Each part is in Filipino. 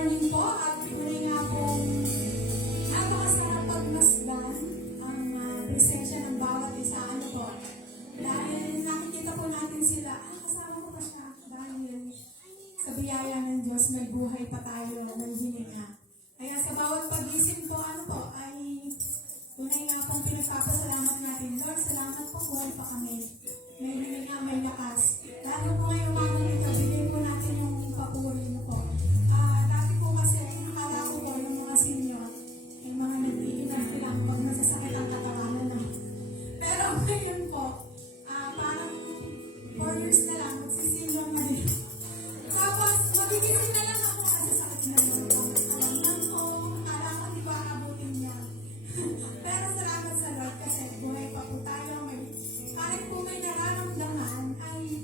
morning po at tunay nga pong napakasarap pagmasdan ang presensya ng bawat isa. Ano po? Dahil nakikita po natin sila, kasama ko pa siya. Dahil sa biyaya ng Diyos, may buhay pa tayo ng hininga. Kaya sa bawat pagising po, ano po, ay tunay nga pong pinagpapasalamat natin. Lord, salamat po, buhay pa kami. May hininga, may lakas. Lalo po ngayong umagang ito, bigay po natin yung papuri mo po. Dati po kasi, nakala ko po yung mga senior, yung mga nag-iinan lang pag nasasakit ang katawanan na. Pero ngayon po, parang 4 years na lang, magsisenior na din. Tapos, magigising na lang ako kasi sakit na yung pangkawanan ko. Akala ko di ba abutin niya. Pero salamat sa Lord kasi buhay pa po tayo. Kahit po may nararamdaman, ay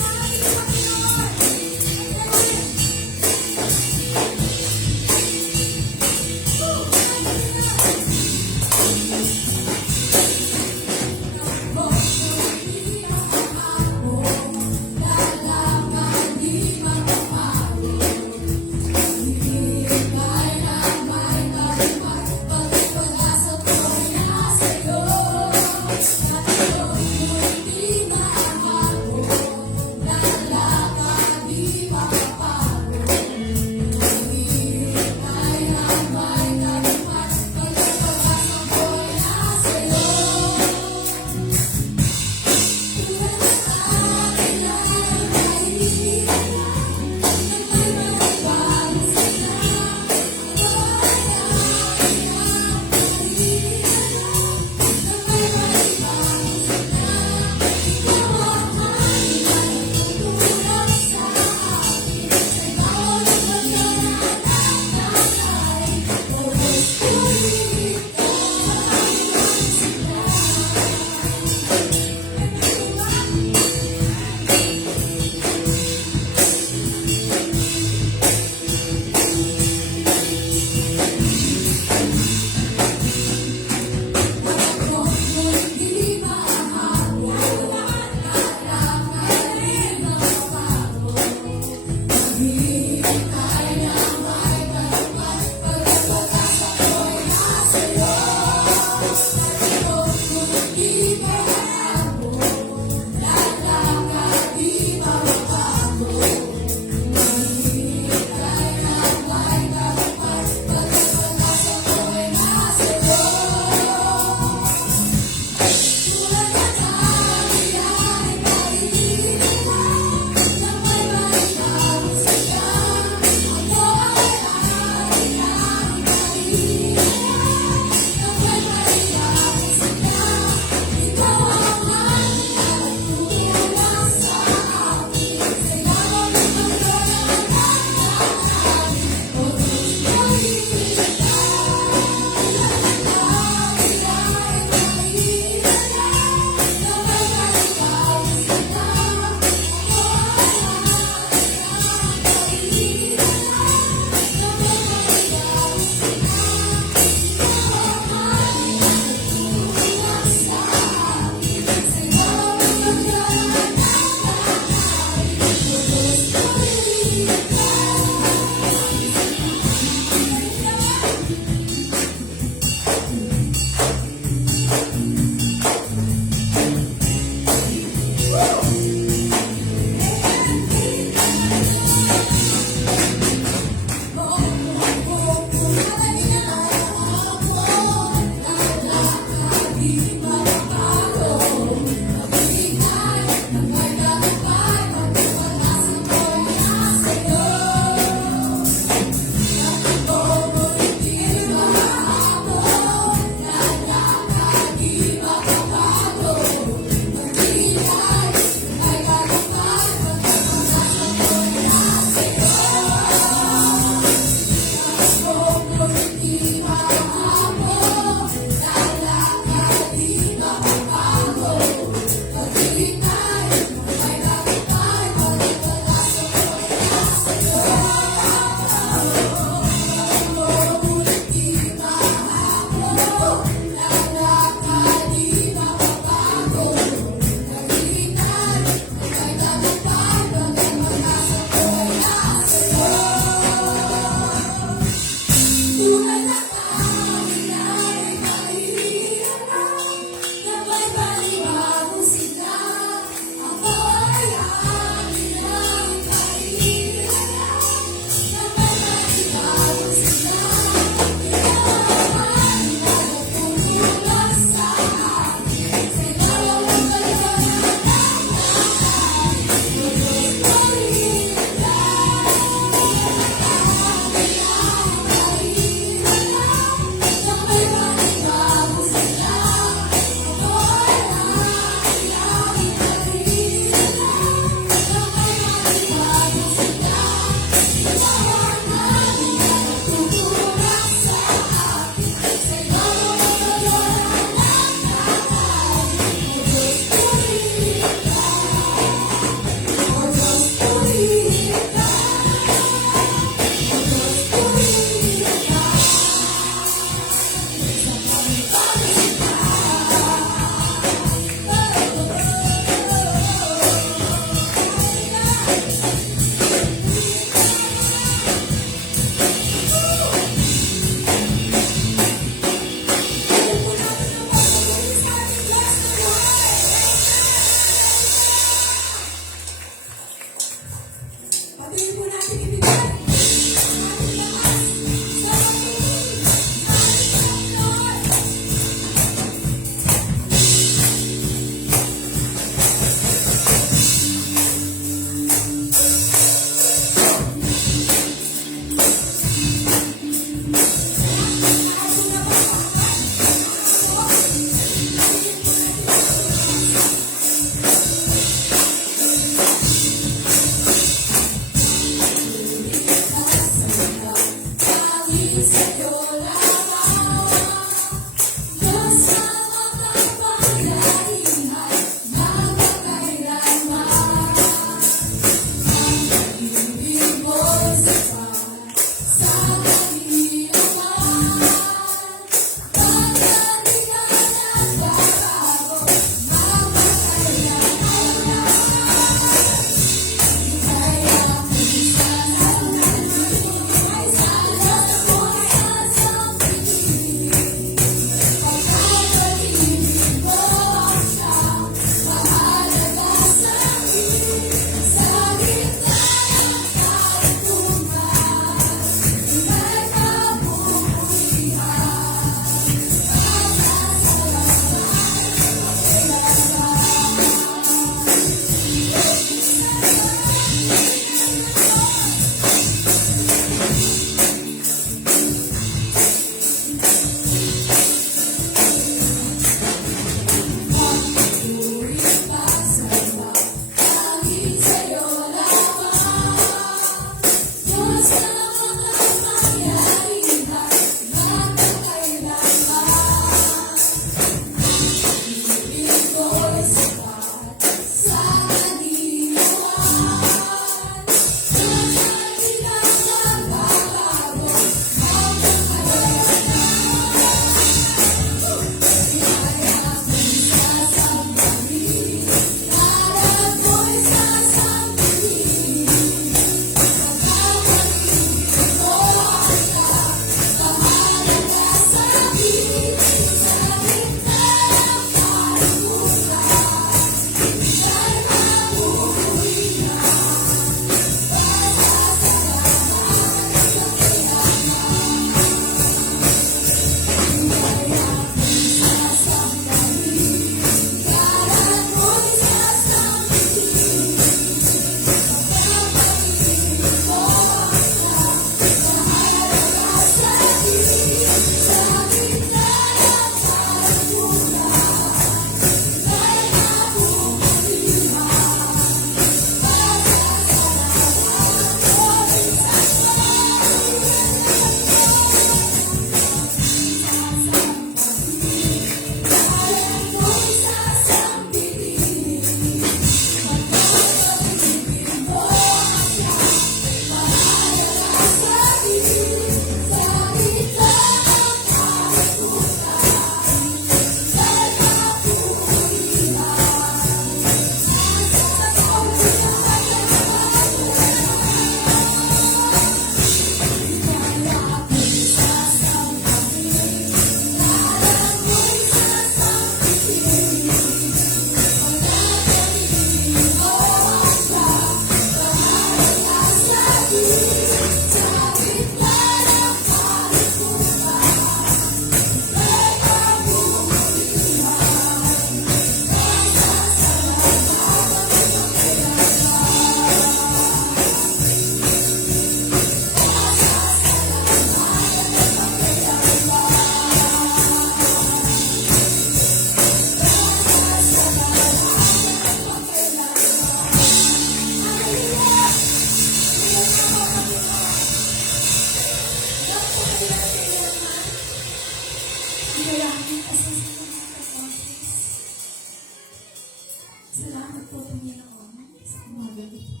Salamat po, Panginoon, sa umaga ito.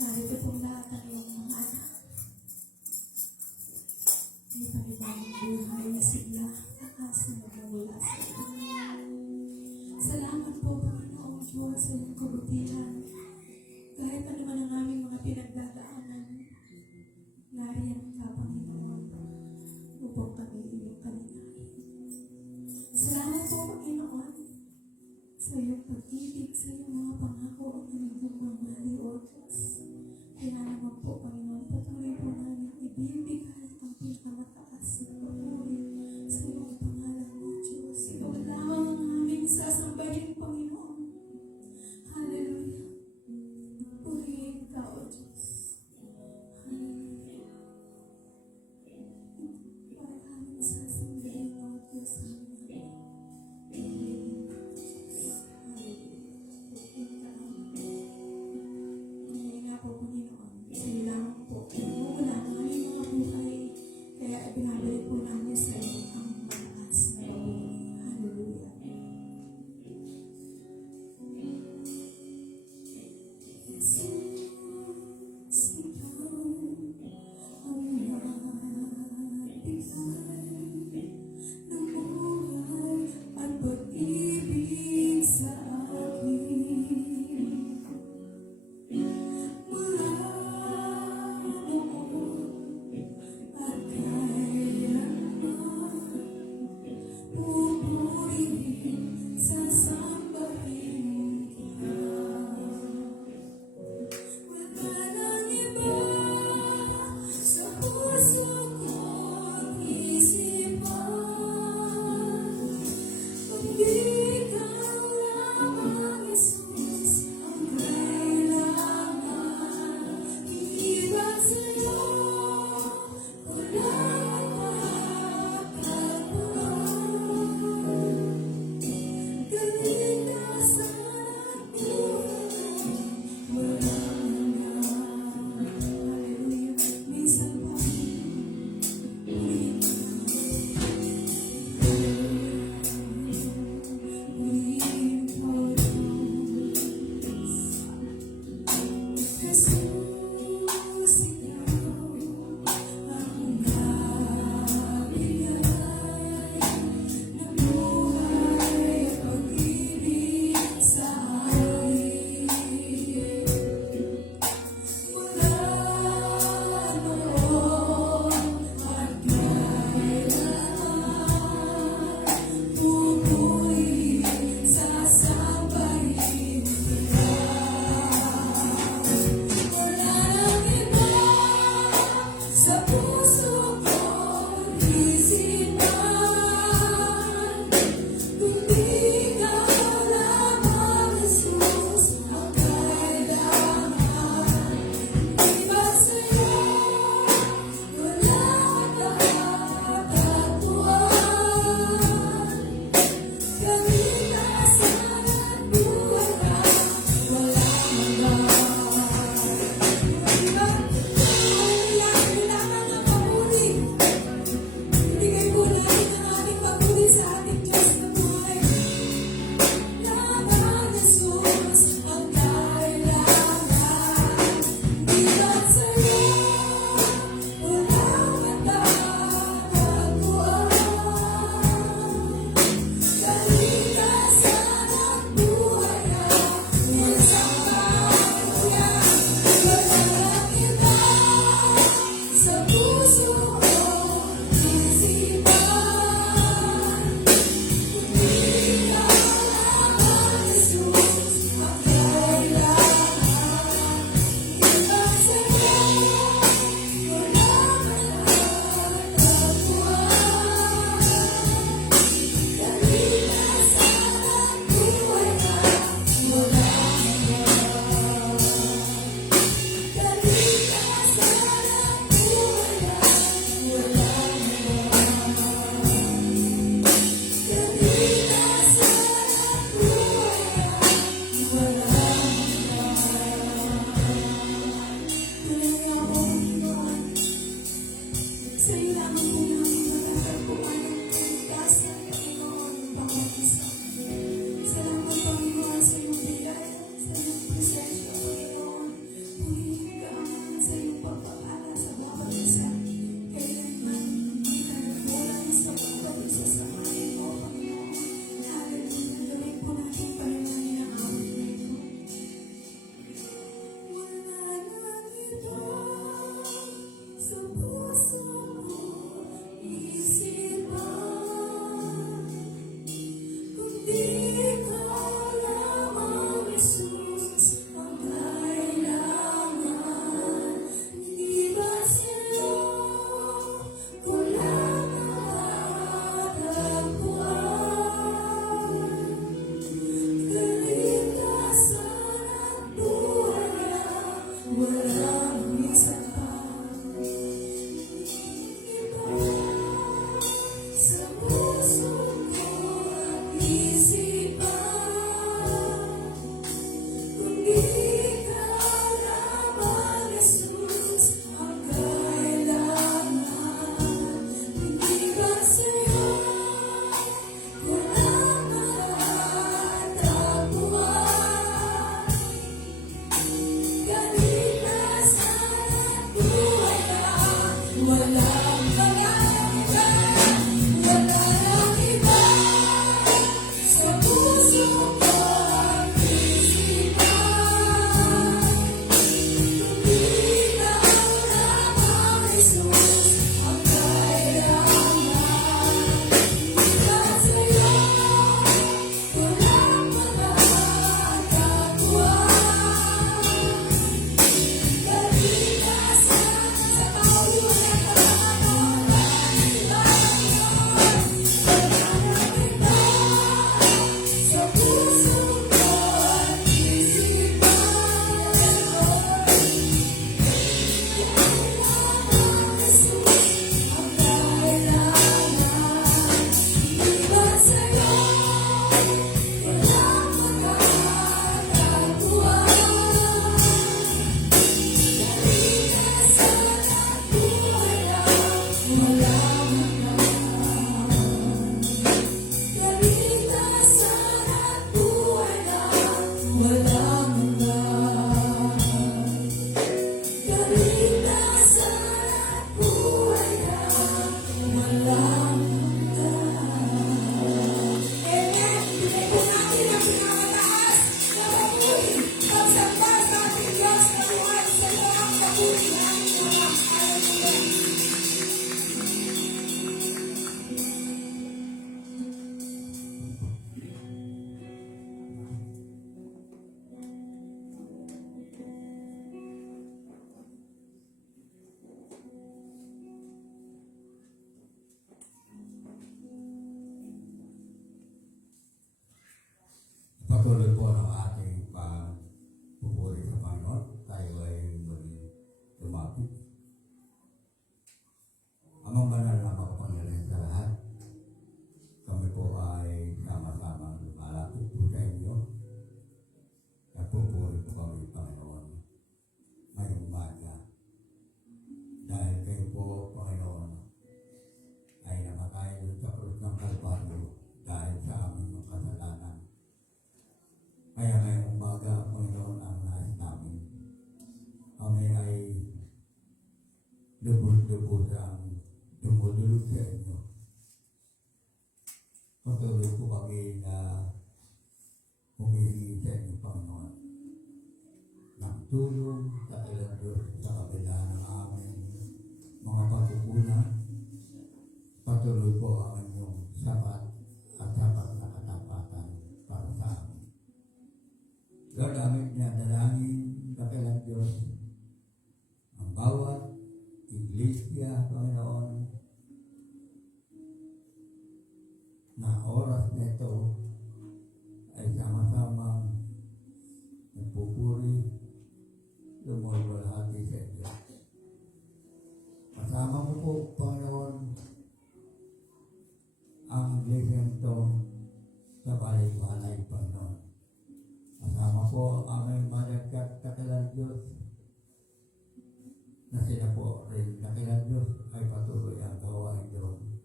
Narito pong lahat ng iyong mga anak. May panibagong buhay na sila, lakas na magmumula sa iyo. Salamat po, Panginoon Diyos, sa iyong kabutihan. Kahit ano man ang aming mga pinagdadaanan, nariyan ka, Panginoon, upang kami iyong paligayin. Salamat po, Panginoon, sa iyong pag-ibig, sa iyong mga pangako ang aming pagmamahali, O Diyos. Kaya naman po, Panginoon, patuloy po namin ibibigay ang pinakamataas na papuri sa iyong pangalan, O Diyos. Ikaw lamang ang aming sasambahin, Panginoon. Hallelujah. Purihin ka, O Diyos. Hallelujah. Ikaw ang aming sasambahin, O Diyos. Hallelujah. Purihin ka, O Diyos. Hallelujah. Purihin ka, Hallelujah. Ngayon nga po, Panginoon, sa iyo lamang po, wala ang aming mga buhay lumapit. Amang banal na makapangyarihan sa lahat, kami po ay sama-sama lumalapit po sa inyo. Nagpupuri po kami, Panginoon, ngayong umaga. Dahil kayo po, Panginoon, ay namatay doon sa krus ng Kalbaryo dahil sa aming mga kasalanan. Kaya ngayong umaga, Panginoon, ang nais namin. Kami ay lubos-lubos ang dumudulog sa inyo. Patuloy po kami na humihingi sa inyo, Panginoon, ng tulong sa ilang Diyos sa kabila ng aming mga pagkukunan. Patuloy po ang inyong sapat at sapat na katapatan para sa amin. Lord, aming pinadalangin sa ilang Diyos ang bawat iglesia, Panginoon, na oras nito ay sama-sama nagpupuri, lumulwalhati sa inyo. Kasama mo po, Panginoon, ang iglesia nito sa balik-balay, Panginoon. Kasama po ang aming malagkat kakilang Diyos na sila po rin kakilang Diyos ay patuloy ang gawain doon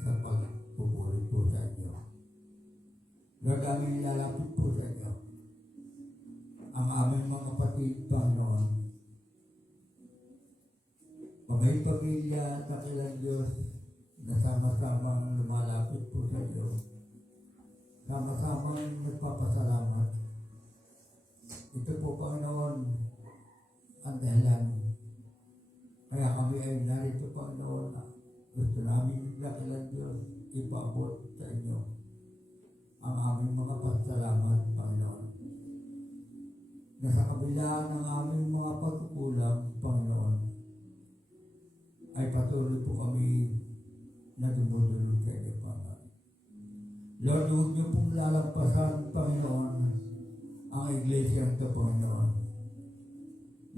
sa pagpupuri po sa inyo. Lord, aming nilalapit po sa inyo ang aming mga kapatid, Panginoon. May pamilya kakilang Diyos na sama-samang lumalapit po sa iyo. Sama-samang nagpapasalamat. Ito po, Panginoon, ang dahilan. Kaya kami ay narito, Panginoon. Gusto namin dakilan Diyos ipaabot sa inyo ang aming mga pasalamat, Panginoon. Na sa kabila ng aming mga pagkukulang, Panginoon, ay patuloy po kami na dumudulog sa inyo, Panginoon. Lord, huwag niyo pong lalampasan, Panginoon, ang iglesia ito, Panginoon.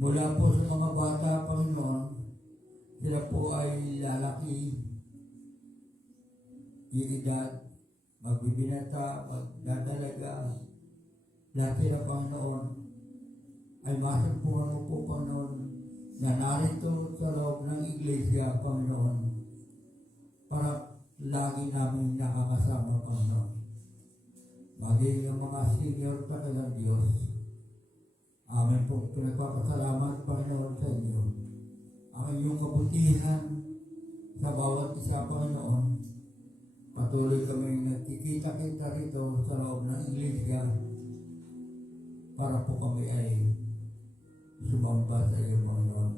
Mula po sa mga bata, Panginoon, sila po ay lalaki, iedad, magbibinata, magdadalaga, lahat sila, Panginoon, ay masagpuan mo po, Panginoon, na narito sa loob ng iglesia, Panginoon, para lagi namin nakakasama, Panginoon. Maging ang mga senior kakilang Diyos, amin po pinagpapasalamat, Panginoon, sa inyo. Ang inyong kabutihan sa bawat isa, Panginoon. Patuloy kami nagkikita-kita rito sa loob ng iglesia para po kami ay sumamba sa iyo, Panginoon.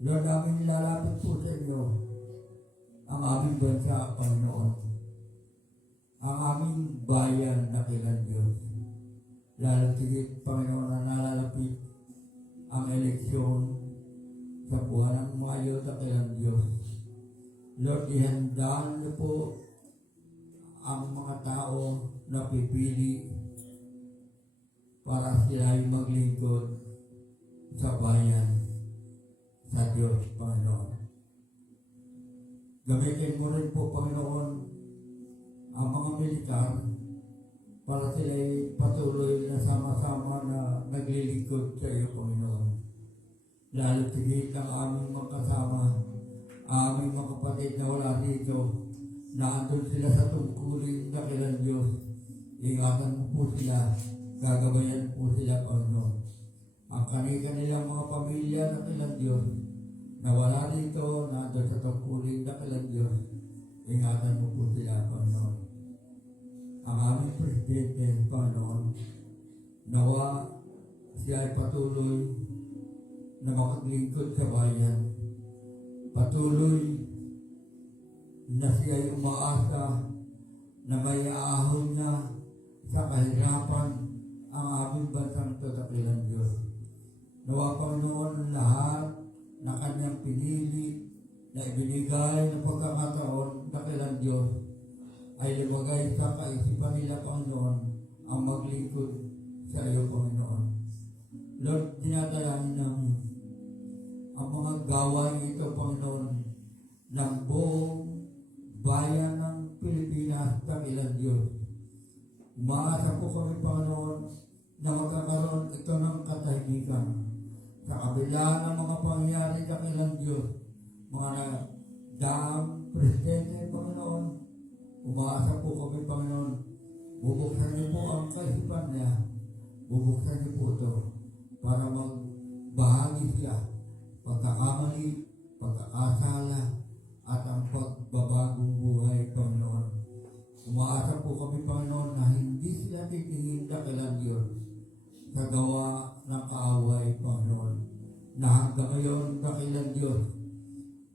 Lord, amin nilalapit po sa inyo ang aming bansa, Panginoon. Ang aming bayan na kilang Diyos. Lalo tigit, Panginoon, na nalalapit ang eleksyon sa buwan ng Mayo na kilang Diyos. Lord, ihandaan niyo po ang mga tao na pipili para sila ay maglingkod sa bayan, sa Diyos, Panginoon. Gamitin mo rin po, Panginoon, ang mga militar para sila ay patuloy na sama-sama na naglilingkod sa iyo, Panginoon. Lalo tigit ang aming mga kasama, aming mga kapatid na wala dito, na andun sila sa tungkulin na kilang Diyos. Ingatan mo po sila, gagabayan po sila, Panginoon. Ang kanilang mga pamilya na kilang Diyos, na wala dito, na andun sa tungkulin na kilang Diyos, ingatan mo po sila, Panginoon. Ang aming Presidente, Panginoon, nawa siya ay patuloy na makaglingkod sa bayan. Patuloy na siya ay umaasa na may aahon niya sa kahirapan ang aming bansang tatakilang Diyos. Nawa, Panginoon, lahat na kanyang pinili na ibinigay ng pagkakataon dakilang Diyos ay lumagay sa kaisipan nila, Panginoon, ang maglingkod sa iyo, Panginoon. Lord, dinadalangin namin gawain ito, Panginoon, ng buong bayan ng Pilipinas, dakilang Diyos. Umaasa po kami, Panginoon, na magkakaroon ito ng katahimikan. Sa kabila ng mga pangyayari, dakilang Diyos, mga daang presidente, Panginoon, umaasa po kami, Panginoon, bubuksan niyo po ang kaisipan niya, bubuksan niyo po ito para magbahagi siya pagkakamali, pagkakasala, at ang pagbabagong buhay, Panginoon. Umaasa po kami, Panginoon, na hindi sila titingin dakilang Diyos sa gawa ng kaaway, Panginoon, na hanggang ngayon, dakilang Diyos,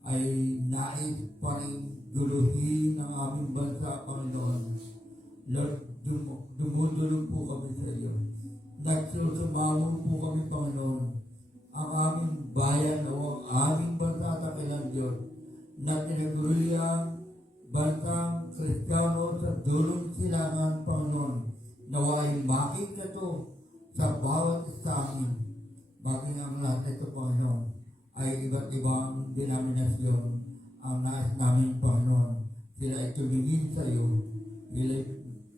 ay nais pa rin guluhin ang aming bansa, Panginoon. Lord, dumudulog po kami sa iyo. Nagsusumamong po kami, Panginoon, ang aming bayan o ang aming bansa, dakilang Diyos, na tinaguriyang bansang Kristiyano sa dulong silangan, Panginoon, naway makita ito sa bawat isa amin. Maging ang lahat ito, Panginoon, ay iba't ibang denominasyon ang nais namin, Panginoon. Sila ay tumingin sa iyo. Sila ay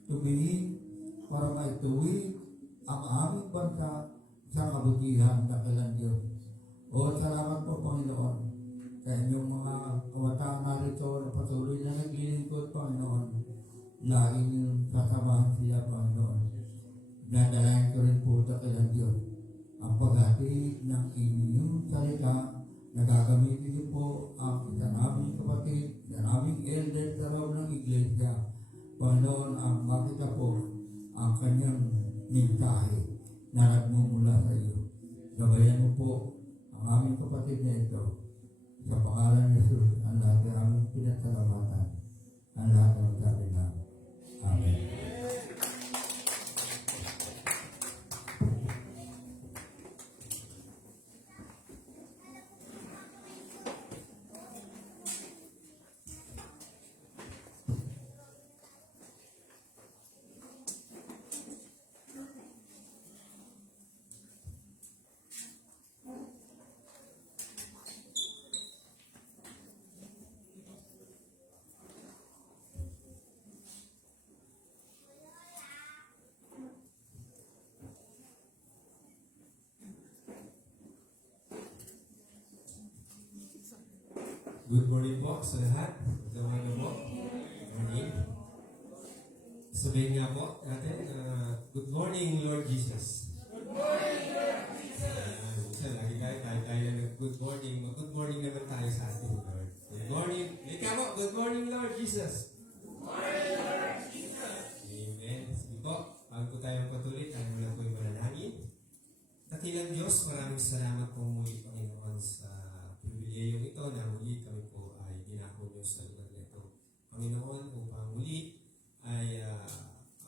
tumingin para maituwid ang aming bansa sa kabutihan, dakilang Diyos. O salamat po, Panginoon, sa inyong mga kabataan narito na patuloy na naglilingkod, Panginoon. Lagi niyong sasamahan sila, Panginoon. Nadalayan ko rin po, dakilang Diyos, ang paghatid ng inyong salita na gagamitin niyo po ang isa naming kapatid, isa naming elder sa loob ng iglesia. Panginoon, ang makita po ang kanyang mensahe na nagmumula sa iyo. Gabayan mo po ang aming kapatid na ito. Sa pangalan ni Jesus, ang lahat ng aming pinasalamatan, ang lahat ng sabi na, Amen. Good morning po sa lahat. Magandang po. Good morning. Sabihin nga po natin, good morning, Lord Jesus. Good morning, Lord Jesus. Lagi tayo ng good morning. Good morning naman tayo sa ating Lord. Good morning. Ikaw po, good morning, Lord Jesus. Good morning, Lord Jesus. Amen. Sige po, bago po tayong patuloy, tayo lang po yung manalangin. Dakilang Diyos, maraming salamat po muli, Panginoon, sa pribilehiyong ito na muli kami po ay ginako niyo sa lugar nito. Panginoon, upang muli ay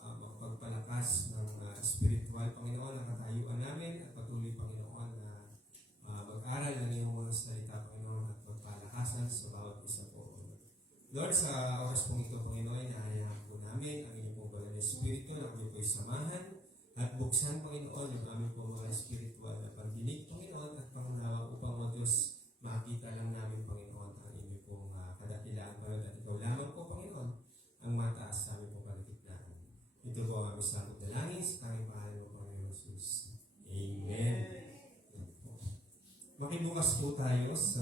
magpagpalakas ng spiritual, Panginoon, ang katayuan namin at patuloy, Panginoon, na mag-aral ng iyong mga salita, Panginoon, at magpalakasan sa bawat isa po. Lord, sa oras pong ito, Panginoon, inaayaan po namin ang inyong pong banal na Espiritu na kami po isamahan at buksan, Panginoon, yung aming po mga spiritual na pagdinig, Panginoon, at pangunawa upang, O Diyos, makita lang namin, Panginoon, ang inyong pong kadakilaan, Panginoon, at ikaw lamang po, Panginoon, ang mataas sa aming pong kalagitnaan. Ito po ang aming sabot na langis, tanging pangalan mo, Panginoon Jesus. Amen. Makibukas po tayo sa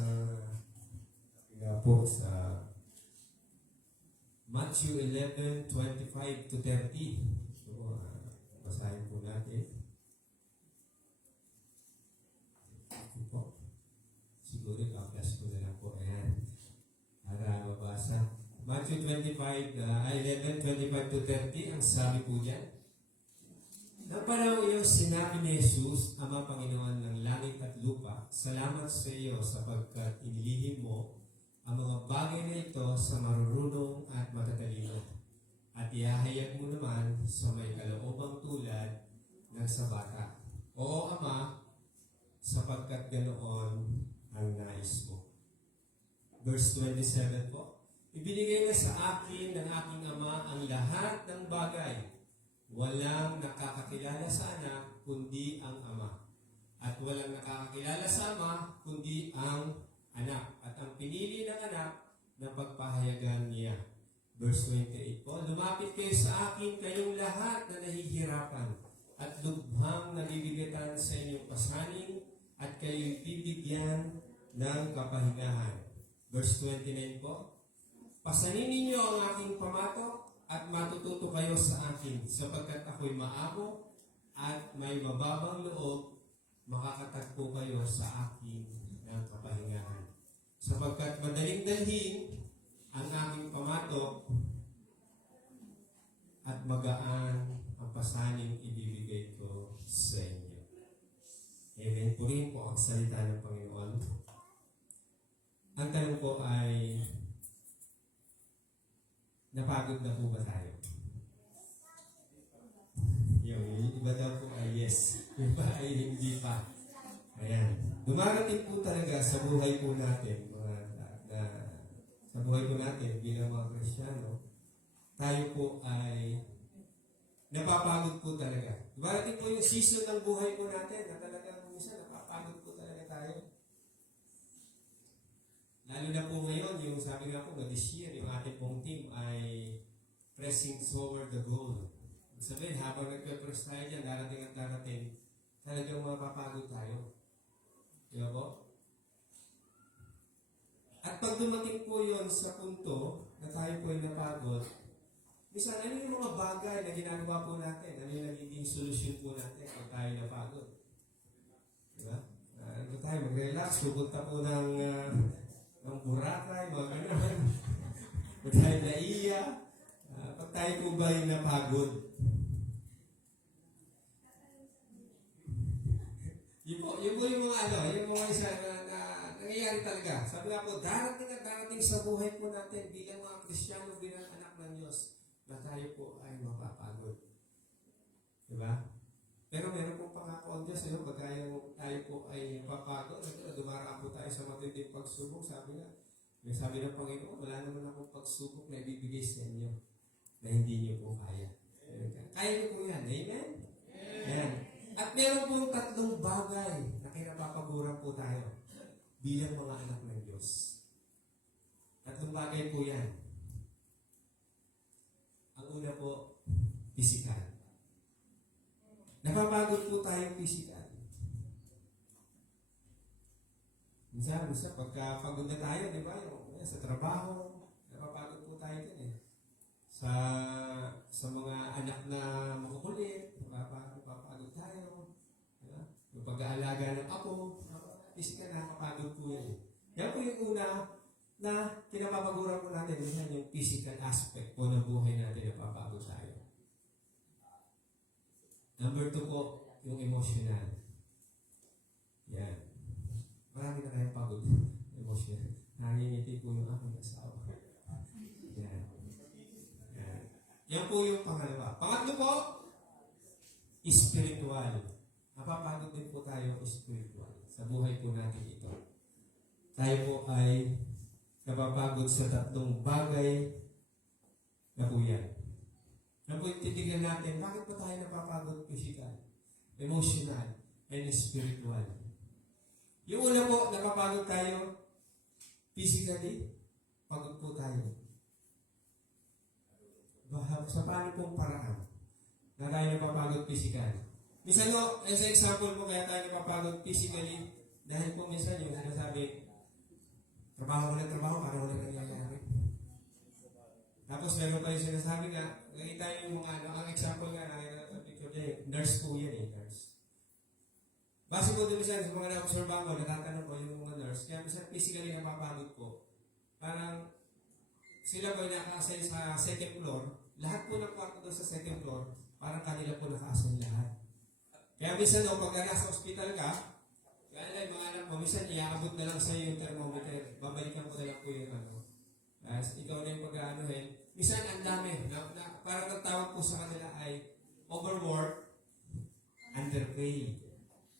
Matthew 11:25 to 30. So, basahin po natin. Ito po. Siguro i-flash ko na lang po. Ayan. Para mabasa. Matthew 11:25 to 30. Ang sabi po dyan. Nang panahon iyo, sinabi ni Jesus, Ama Panginoon ng langit at lupa, salamat sa iyo sapagkat inilihim mo ang mga bagay na ito sa marurunong at matatalino. At ihahayag mo naman sa may kaloobang tulad ng sa bata. Oo, Ama, sapagkat ganoon ang nais mo. Verse 27 po. Ibinigay na sa akin ng aking Ama ang lahat ng bagay. Walang nakakakilala sa anak, kundi ang Ama. At walang nakakakilala sa Ama, kundi ang anak. At ang pinili ng anak na pagpahayagan niya. Verse 28 po, lumapit kayo sa akin, kayong lahat na nahihirapan at lubhang nabibigatan sa inyong pasaning at kayo'y bibigyan ng kapahingahan. Verse 29 po, pasanin ninyo ang aking pamatok at matututo kayo sa akin sapagkat ako'y maamo at may mababang loob, makakatagpo kayo sa akin ng kapahingahan. Sapagkat madaling dalhin ang aking pamatok at magaan ang pasaning ibibigay ko sa inyo. Amen. Purihin po ang salita ng Panginoon. Ang tanong po ay, napagod na po ba tayo? Yung iba daw po ay yes. Yung iba ay hindi pa. Ayan. Dumarating po talaga sa buhay po natin, sa buhay po natin bilang mga Kristiyano, tayo po ay napapagod po talaga. Dumarating po yung season ng buhay po natin na talagang minsan napapagod po talaga tayo. Lalo na po ngayon, yung sabi nga po na this year, yung ating pong team ay pressing toward the goal. Sabihin, habang nagpe-press tayo dyan, darating at darating, talagang mapapagod tayo. Diba po? At pag dumating po yon sa punto na tayo po ay napagod, minsan, ano yung mga bagay na ginagawa po natin? Ano yung nagiging solusyon po natin pag tayo napagod? Diba? Ano tayo, mag-relax, pupunta po ng Boracay, mga gano'n. Pag tayo naiya, pag tayo po ba yung napagod? Yun po yung mga yung mga isa na nangyayari talaga. Sabi nga po, darating at darating sa buhay po natin bilang mga Kristiyano, bilang anak ng Diyos, na tayo po ay mapapagod. Diba? Pero meron pong pangako ang Diyos, pag tayo po ay mapapagod, dumaraan po tayo sa matinding pagsubok, sabi ng Panginoon, wala naman akong pagsubok na ibibigay sa inyo na hindi niyo po kaya. Kaya niyo po yan. Amen? Ayan. At meron pong tatlong bagay na kinapapaguran po tayo bilang mga anak ng Diyos. Tatlong bagay po yan. Ang una po, pisikal. Napapagod po tayo pisikal. Minsan, pagka pagod na tayo, di ba? Sa trabaho, napapagod po tayo din eh. Sa mga anak na makukulit, napapagod tayo. Diba? Yung pag-aalaga ng apo, pisikal na napapagod po yan eh. Yan po yung una na kinapapaguran po natin, minsan yung physical aspect po ng buhay natin, napapagod tayo. Number 2 po, yung emotional. Yan. Marami na kayong pagod. Emotional. Nangingiti po yung aking asawa. Yan. Yan. Yan po yung pangalawa. Pangatlo po, spiritual. Napapagod din po tayo spiritual sa buhay po natin ito. Tayo po ay napapagod sa tatlong bagay na po yan. Na po titignan natin, bakit po tayo napapagod physical, emotional, and spiritual? Yung una po, napapagod tayo physically, pagod po tayo. Sa paano pong paraan na tayo napapagod physical? Minsan po, as an example po, kaya tayo napapagod physically, dahil po minsan yung sinasabi, trabaho para wala nangyayari. Tapos meron pa yung sinasabi nga, nakita yung mga ang example nga, picture niya, nurse po yan nurse. Base po din minsan sa mga na-observe ko, natatanong ko yung mga nurse, kaya minsan physically napapagod po. Parang sila po naka-assign sa second floor, lahat po ng kwarto doon sa second floor, parang kanila po naka-assign lahat. Kaya minsan pag nasa hospital ka, kaya lang mga anak mo, minsan iaabot na lang sa iyo yung thermometer, babalikan ko na lang po yung ikaw na yung pag-aanohin. Minsan ang dami, parang nagtawag po sa kanila ay overwork, underpaid.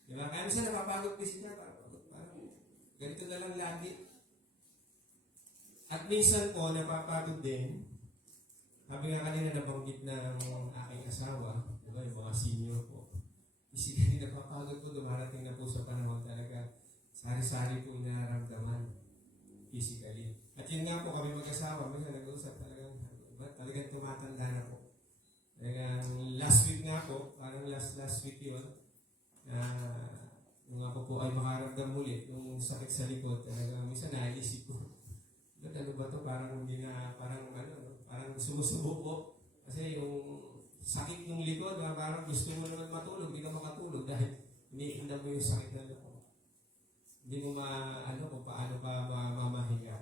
Diba? Kaya minsan napapagod po siya, parang ganito na lang lagi. At minsan po, napapagod din. Sabi nga kanina nabanggit ng aking asawa, diba, yung mga senior po. Physically napapagod po, dumarating na po sa panahon talaga. Sari-sari po inaramdaman. physically. At yun nga po, kami mag-asawa, minsan nag-uusap talagang tumatanda na po. Talagang last week nga po, parang last week yun, nung ako po ay makaramdam ulit, yung sakit sa likod, talagang minsan naisip ko, ano ba to, parang hindi na, parang sumusubo po. Kasi yung sakit ng likod, parang gusto mo naman matulog, hindi ka makatulog dahil iniinda mo yung sakit na likod. Hindi mo kung paano pa mamahiga.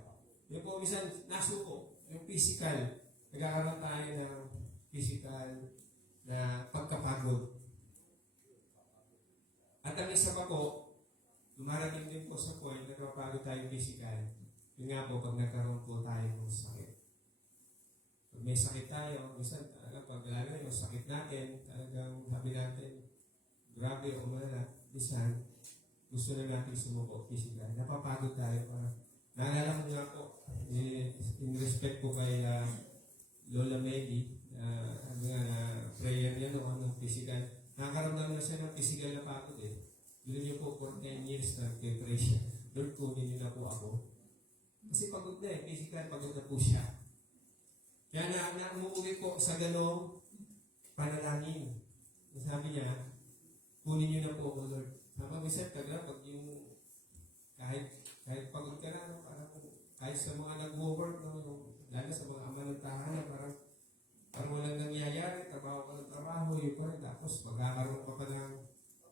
Yung po, minsan, nasuko, yung physical, nagkakaroon tayo ng physical na pagkapagod. At ang isa pa po, dumarating din po sa point na napapagod tayo physical. Yun nga po, pag nagkaroon po tayo ng sakit. Pag may sakit tayo, minsan talaga pag lalo yung sakit natin, talagang sabi natin, grabe o malala, minsan, gusto na natin sumuko physical. Napapagod tayo. Naalala ko nga po, in respect po kay Lola Maggie, ano nga na prayer niya ng physical. Nakakaramdam na siya ng physical na pagod eh. Doon niyo po for 10 years na nag-pray siya. Lord, kunin niyo na po ako. Kasi pagod na eh, physical, pagod na po siya. Kaya umuwi po sa ganong panalangin. Sabi niya, kunin niyo na po ako, Lord. Minsan pag yung kahit pagod ka na, parang kahit sa mga nag-work, lalo sa mga ama ng tahanan, parang walang nangyayari, trabaho ka ng trabaho, yun po rin. Tapos magkakaroon ka pa ng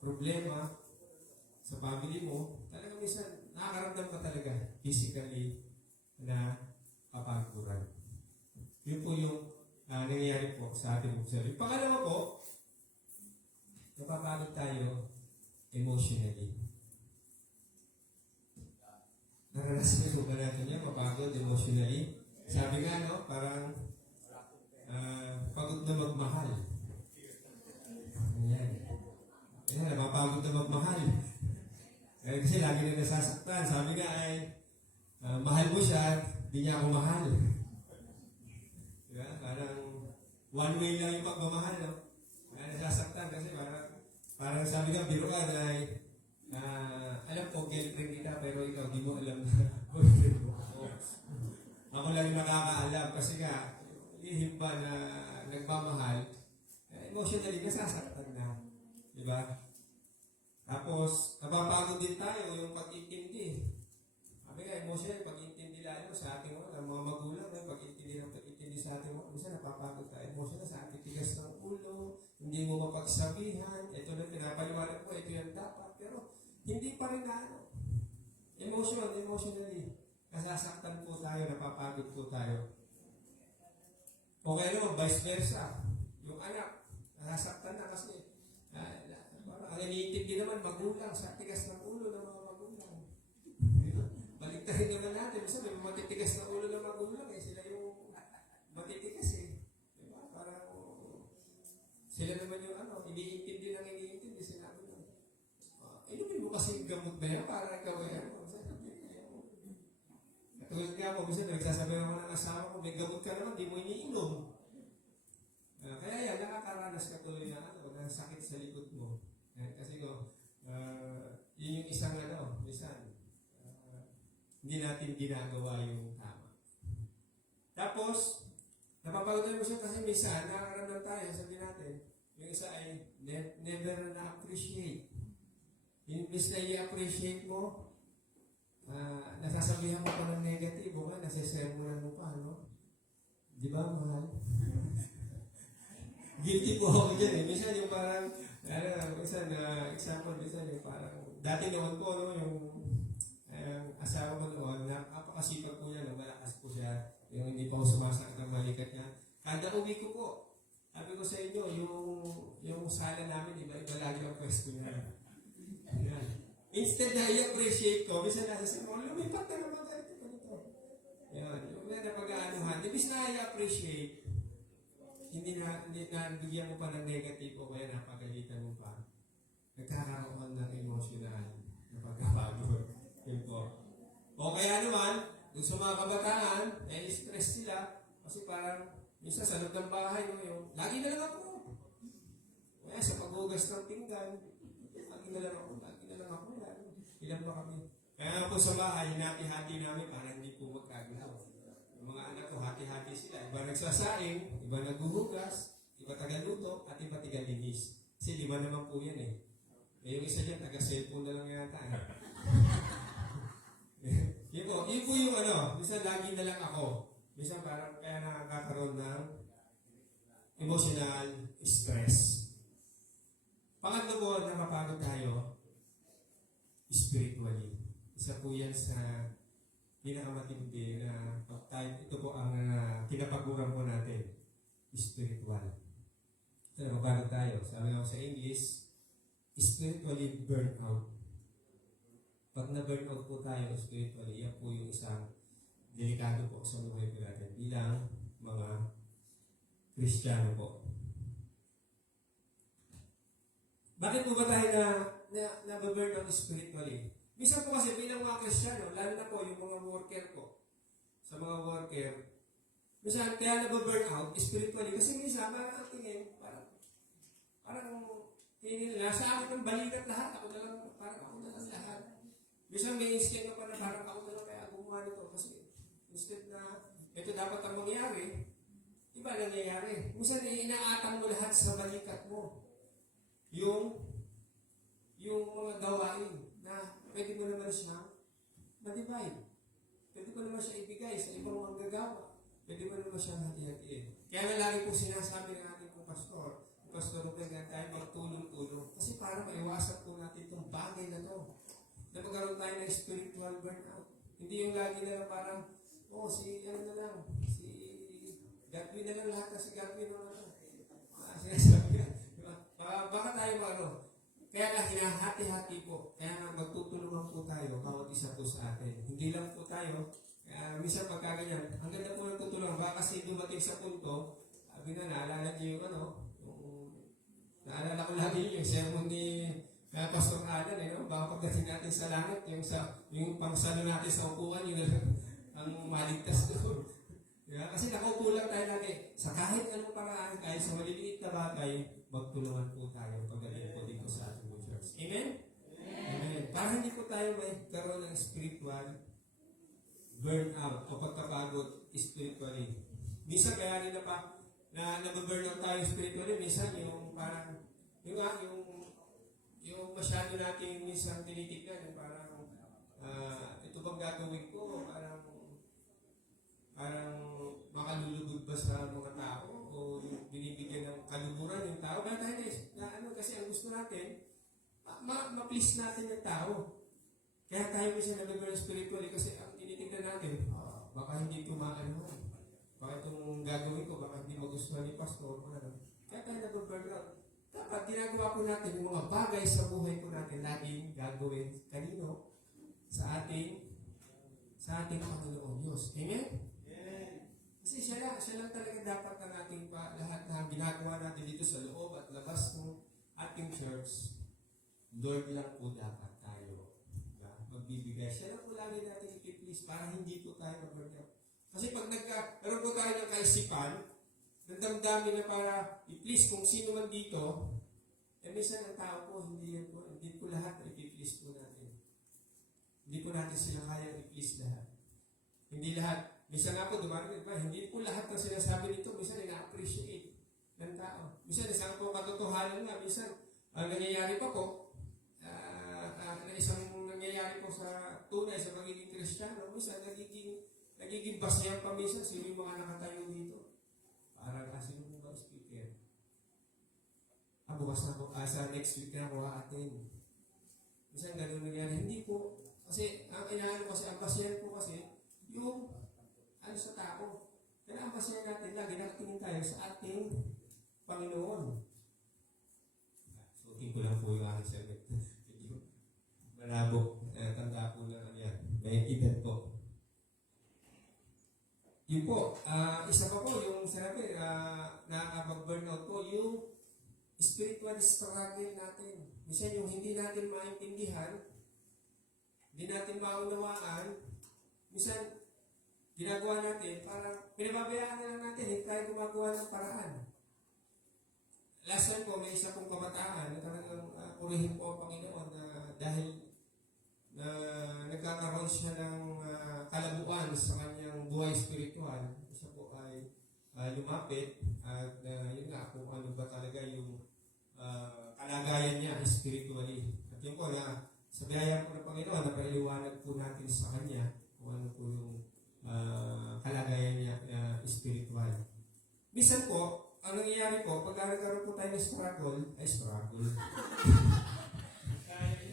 problema sa family mo, talagang minsan nakakaramdam ka talaga physically na kapaguran. Yun po yung nangyayari po sa ating sarili. Pangalawa po, napapagod tayo emotionally. Naranasan ko ba natin yan, mapagod emotionally? Sabi nga, no, parang pagod na magmahal. Ayan. Ayan, napapagod na magmahal. Kasi lagi na nasasaktan. Sabi nga ay, mahal mo siya, di niya ako mahal. Diba? Parang one way lang yung pagmamahal, no? Nasasaktan kasi parang sabi nga, biro ka ay, alam ko, girlfriend kita, pero ikaw, di mo alam na boyfriend mo. Ako lang yung nakakaalam kasi nga, lihim ba na nagmamahal, emotionally, nasasaktan na. Diba? Tapos, napapagod din tayo yung pag-intindi. Sabi nga, emotionally, pag-intindi lang sa ating mga magulang, pag-intindi sa ating mga, minsan napapagod tayo. Emotionally, sa ating tigas ng ulo, hindi mo mapagsabihan, ito na pinapaliwanag mo, ito yung dapat. Pero, hindi pa rin emotionally, nasasaktan po tayo, napapagod po tayo. Okay naman, vice versa. Yung anak, nasasaktan na kasi, ang iniintindi naman, magulang, sa tigas ng ulo ng mga magulang. Baliktarin naman natin, minsan may matitigas na ulo ng magulang, sila yung matitigas eh. Diba? Parang, sila naman yung iniintindi lang iniintindi, sinabi lang. Inumin mo kasi yung gamot na yan para ikaw yan. Katulad nga po, minsan nagsasabi ako ng asawa ko, may gamot ka naman, di mo iniinom. Kaya yan, nakakaranas ka tuloy na ng sakit sa likod mo. Kasi yun yung isang minsan, hindi natin ginagawa yung tama. Tapos, napapagod mo siya kasi minsan, nakakaramdam tayo, sabi natin, yung isa ay never na-appreciate. Imbis na i-appreciate mo, nasasabihan mo pa ng negatibo ka, nasisermonan mo pa, no? Di ba, mahal? Guilty po ako dyan eh. Minsan yung parang, example, minsan yung parang, dati noon po, no, yung asawa ko noon, napakasipag po niya, no, malakas po siya, yung hindi po sumasakit ng malikat niya. Kada uwi ko po, sabi ko sa inyo, yung sala namin, iba lagi ang pwesto niya. Yan. Instead na i-appreciate ko, minsan nasa sinong, lumipat na naman ganito. Yan. Yung na pag-aanuhan, ibig na i-appreciate, hindi na bigyan mo pa ng negative o kaya napagalitan mo pa. Nagkakaroon ng emotional na pagkapagod. Yun po. O kaya naman, kung sa mga kabataan, stress sila kasi parang minsan sa loob ng bahay, yung, lagi na lang ako. Kaya sa paghugas ng pinggan, lagi na lang ako. Ilan ba kami? Kaya po sa bahay, hinati-hati namin para hindi po magkagulo. Yung mga anak ko, hati-hati sila. Iba nagsasaing, iba naghuhugas, iba tagaluto, at iba tagalinis. Kasi 5 naman po yan eh. Yung isa dyan, taga-cellphone na lang yata eh. Yun po yung minsan lagi na lang ako. Minsan parang kaya nakakaroon ng emotional stress. Pangatlo po, napapagod tayo spiritually. Isa po yan sa pinakamatindi na ito po ang kinapaguran po natin, spiritual. Ito, napapagod tayo. Sabi nga sa English, spiritually burnout. Pag na-burnout po tayo spiritually, yan po yung isang delikado po sa buhay po natin bilang mga Kristiyano po. Bakit po ba tayo na-burnout spiritually? Minsan po kasi bilang mga Kristiyano, lalo na po yung mga worker po, sa mga worker, minsan kaya na-burnout spiritually kasi minsan parang ang tingin, parang tingin nila, sa akin ang balikat lahat, ako na lang lahat. Minsan may instinct ka pa na parang ako na lang kaya gumawa nito kasi instead na ito dapat ang mangyari, iba nangyayari. Minsan inaatang mo lahat sa balikat mo. Yung mga gawain na pwede mo naman siya ma-divide. Pwede mo naman siya ibigay sa ibang manggagawa. Pwede mo naman siya hati-hatiin. Kaya nga lagi po sinasabi ng ating pastor Ruben, na tayo magtulong-tulong. Kasi para maiwasan po natin itong bagay na to. Na magkaroon tayo ng spiritual burnout. Hindi yung lagi na lang parang, si Godwin na lang lahat kasi Godwin na lang. Sinasabi yan. Baka tayo kaya nga hinahati-hati po. Kaya nga magtutulungan po tayo, bawat isa po sa atin. Hindi lang po tayo, minsan pagkaganyan, ang ganda po ng tutulungan. Baka kasi dumating sa punto, sabi na, naalala niyo naalala ko lagi yung sermon ni Pastor Alan, baka pagdating natin sa langit, yung pangsalo natin sa upuan, yun ang maligtas doon. Kasi nakaupo lang tayo lagi. Sa kahit anong paraan, kahit sa maliliit na bagay, magtulungan po tayo pagdating po dito sa ating church. Amen? Amen. Para hindi po tayo may karoon ng spiritual burnout o pagkapagod spiritually. Minsan kaya rin na nababurnout tayo spiritually, minsan yung parang yung masyado natin minsan tinitignan, yung parang ito bang gagawin ko, parang makalulugod ba sa mga tao o binibigyan ng kaluguran yung tao. Bakit tayo kasi ang gusto natin, ma-please natin yung tao. Kaya tayo minsan nababurnout spiritually kasi ang tinitignan natin, baka hindi tumaan. Baka itong gagawin ko, baka hindi magustuhan ni Pastor. Kaya tayo nababurnout. Dapat ginagawa po natin yung mga bagay sa buhay po natin laging gagawin kanino? Sa ating Panginoon Diyos. Amen? Kasi siya lang talaga dapat ang ating lahat na ginagawa natin dito sa loob at labas ng ating church. Lord lang po dapat tayo magbibigay. Siya lang po lagi natin i-please para hindi po tayo mag-burnout. Kasi pag nagkaroon po tayo ng kaisipan, ng damdamin na para i-please kung sino man dito, minsan ang tao po, hindi po lahat na i-please po natin. Hindi po natin sila kaya i-please lahat. Hindi lahat. Minsan nga po, dumating pa, hindi po lahat ng sinasabi nito, minsan ina-appreciate ng tao. Minsan isang po katotohanan nga, minsan ang nangyayari pa po, na isang nangyayari po sa tunay sa pagiging Kristiyano, minsan nagiging basyan pa minsan sino yung mga nakatayo dito. Parang sino mo ba speaker? Bukas na po, sa next week na ako atin. Minsan ganun nangyayari. Hindi po, kasi ang inaano kasi, ang basyan po kasi, yung sa tao. Kaya ang pasya natin, lagi nakatingin tayo sa ating Panginoon. Suotin ko lang po yung aking sagot. Malabo. Tanda po na yan. May edad po. Yun po. Isa pa po, yung sinabi, nakakapag-burnout po, yung spiritual struggle natin. Minsan yung hindi natin maintindihan, hindi natin maunawaan, minsan ginagawa natin, parang pinababayaan na lang natin, hindi tayo gumagawa ng paraan. Last time po, may isa pong kabataan na talagang purihin po ang Panginoon na dahil na nagkakaroon siya ng kalabuan sa kanyang buhay spiritual. Siya po ay lumapit at yun nga kung ano ba talaga yung kalagayan niya spiritually. At yun po na sa biyaya po ng Panginoon, napaliwanag po natin sa kanya kung ano po yung kalagayan niya spiritual. Minsan po, ang nangyayari po, pag nagkaroon po tayo ng struggle.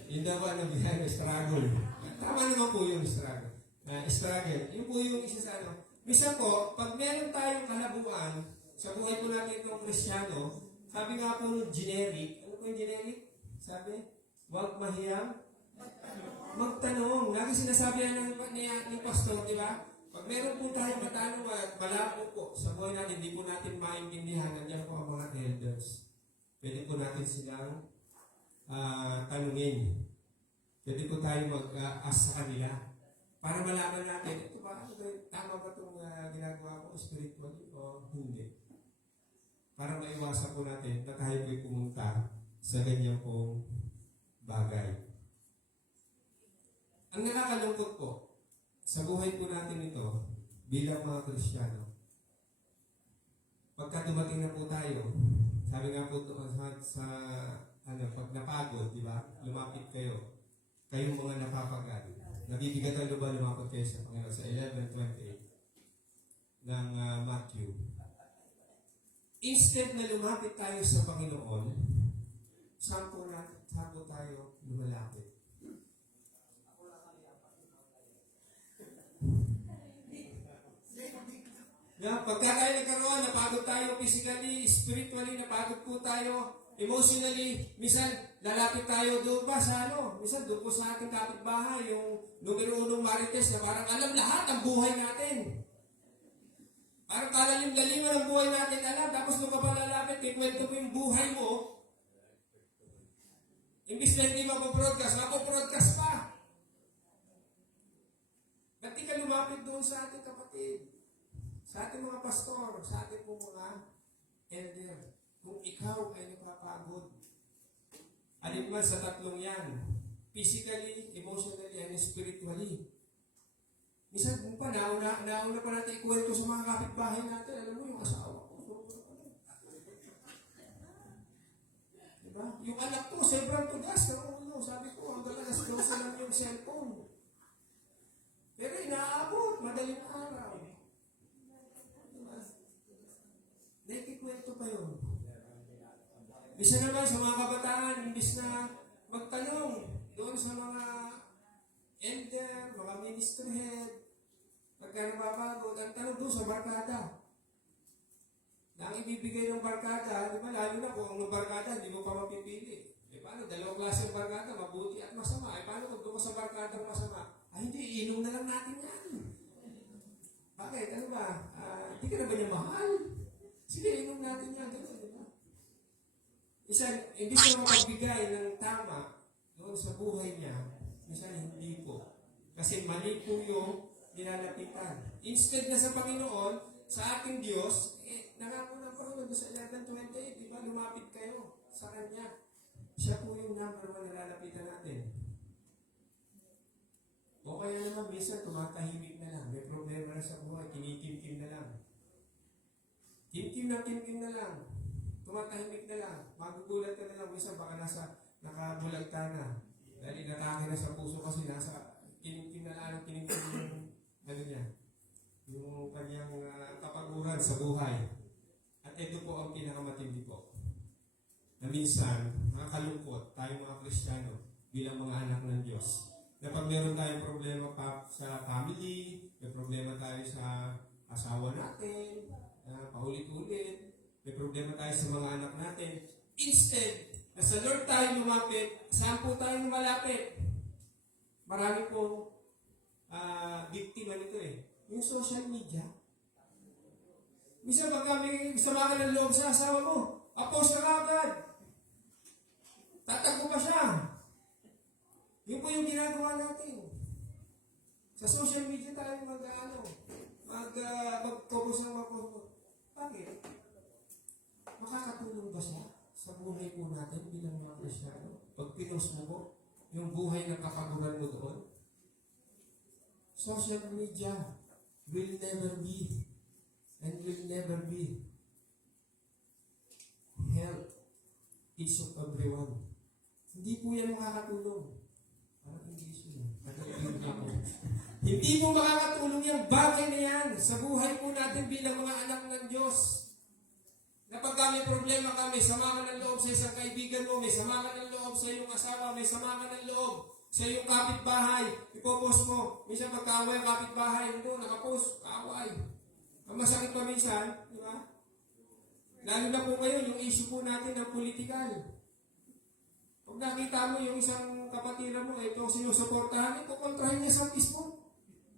Yun daw ba ang bihan ng struggle? Tama naman po yung struggle. Yun po yung isa sa ano. Minsan po, pag meron tayong kalabuan, sa buhay po natin itong Kristiyano, sabi nga po ng generic, ano po yung generic? Sabi, huwag mahiyang magtanong. Lagi sinasabi yan ni pastor, di ba? Pag meron po tayong matanong at malabo po sa buhay natin, hindi po natin maintindihan, nandiyan po ang mga elders. Pwede po natin silang tanungin. Pwede po tayo mag-ask sa kanila para malaman natin, ito ba, tama ba itong ginagawa ko spiritually o hindi? Para maiwasan po natin na tayo po'y pumunta sa ganyan pong bagay. Ang nakakalungkot po, sa buhay po natin ito, bilang mga Kristiyano, pagka dumating na po tayo, sabi nga po pag napagod, di ba? Lumapit kayo. Kayong mga napapagad. Nabibigat ang loob lumapit kayo sa Panginoon sa 11:28 ng Matthew. Instead na lumapit tayo sa Panginoon, saan po tayo lumalapit? Pagka tayo nagkaroon, napagod tayo physically, spiritually, napagod po tayo, emotionally, minsan lalapit tayo doon pa sa minsan doon po sa ating kapitbahay, yung numero 1 marites na parang alam lahat ang buhay natin. Parang kalalim-laliman ang buhay natin alam, tapos nung ka pa lalapit, kikwento mo yung buhay mo, imbis na hindi mapaprodcast pa. Ba't di ka lumapit doon sa ating kapatid? Sa ating mga pastor, sa ating po mga elder, kung ikaw ay napapagod, alin man sa tatlong yan, physically, emotionally, and spiritually. Minsan pa, nauna pa natin ikuwento sa mga kapitbahay natin, alam mo yung asawa ko. Diba? Yung anak ko, sobrang tugas ng ulo. Sabi ko, hanggang alas 12 lang yung cellphone. Pero inaabot, madaling araw. Nakikikwento pa yun. Bisa naman sa mga kabataan, imbis na magtanong doon sa mga elder, mga minister head, pagka napapagod, ang tanong doon sa barkada. Na ang ibibigay ng barkada, di ba, lalo na kung ang barkada, hindi mo pa mapipili. E paano, dalawang klase ng barkada, mabuti at masama. E paano kung doon sa barkada masama? Ay hindi, inom na lang natin yan. Bakit? Ano ba? Hindi ka na ba niya mahal? Sige, inom natin yan. Ganun, di ba? Imbis na magbigay ng tama doon sa buhay niya, minsan hindi po. Kasi mali po yung nilalapitan. Instead na sa Panginoon, sa ating Diyos, nangako ng Panginoon sa 11:28, di ba? Lumapit kayo sa Kanya. Siya po yung number 1 nilalapitan natin. O kaya naman, minsan tumatahimik na lang. May problema na sa buhay, kinikim-kim na lang. Kim-kim na lang. Tumatahimik na lang. Magugulat ka na lang. Minsan baka nakabulag ka na. Dahil inatake na sa puso kasi nasa kinim-kim na lang. Kinim-kim yung yung kanyang kapaguran sa buhay. At ito po ang pinakamatindi po. Na minsan, nakakalungkot tayong mga Kristiyano bilang mga anak ng Diyos. Na pag meron tayong problema pa sa family, may problema tayo sa asawa natin, paulit-ulit, may problema tayo sa mga anak natin. Instead, na sa Lord tayo lumapit, saan po tayo lumalapit? Marami po biktima nito yung social media. Minsan pag kami sama ka ng loob sa asawa mo, post ka agad. Tatagpo pa siya. Yun po yung ginagawa natin. Sa social media tayo mag-focus ng mag-focus. Bakit? Makakatulong ba siya sa buhay po natin bilang mga Kristiyano? Pag pinost mo po, yung buhay ng kapaguran mo doon? Social media will never be and will never be help each of everyone. Hindi po yan makakatulong. Parang English yun. Hindi po makakatulong yung bagay na yan sa buhay po natin bilang mga anak ng Diyos. Kapag may problema ka, may sama ka ng loob sa isang kaibigan mo, may sama ka ng loob sa iyong asawa, may sama ka ng loob sa iyong kapitbahay, ipopost mo. Minsan magkaaway ang kapitbahay, ito, nakapost, kaaway. Ang masakit pa minsan, di ba? Lalo na po ngayon, yung issue po natin ng political. Pag nakita mo yung isang kapatiran mo, ito sinusuportahan, ito kontrahin niya sa Facebook.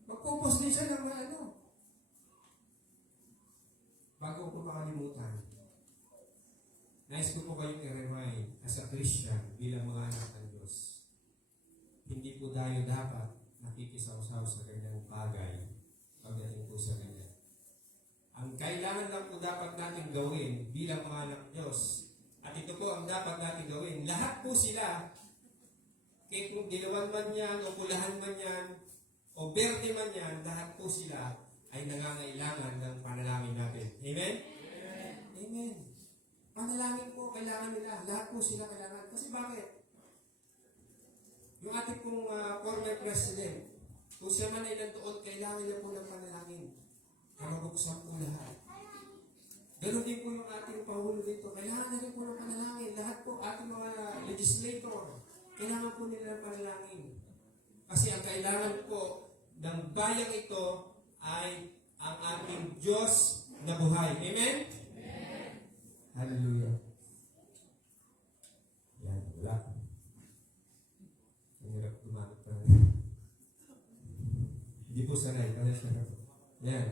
Magpopost din siya ng bago ko makalimutan. Nais ko po kayong i-remind as a Christian bilang mga anak ng Diyos. Hindi po tayo dapat nakikisaw-saw sa ganyang bagay pagdating po sa ganyan. Ang kailangan lang po dapat natin gawin bilang mga anak ng Diyos, at ito po ang dapat natin gawin, lahat po sila, kaya kung dilawan man yan, o pulahan man yan, o berde man yan, lahat po sila ay nangangailangan ng panalangin natin. Amen? Amen. Amen. Panalangin po, kailangan nila. Lahat po sila kailangan. Kasi bakit? Yung ating pong former president, kung siya man ay nandoon, kailangan niya po ng panalangin. Mabuksan po lahat. Ganun din po yung ating Pangulo dito. Kailangan na rin po ng panalangin. Lahat po, ating mga legislator, kailangan po nila ng panalangin. Kasi ang kailangan po ng bayang ito ay ang ating Diyos na buhay. Amen? Amen. Hallelujah. Yan, wala. Ang hirap gumamit pa rin. Hindi po sanay. Yan.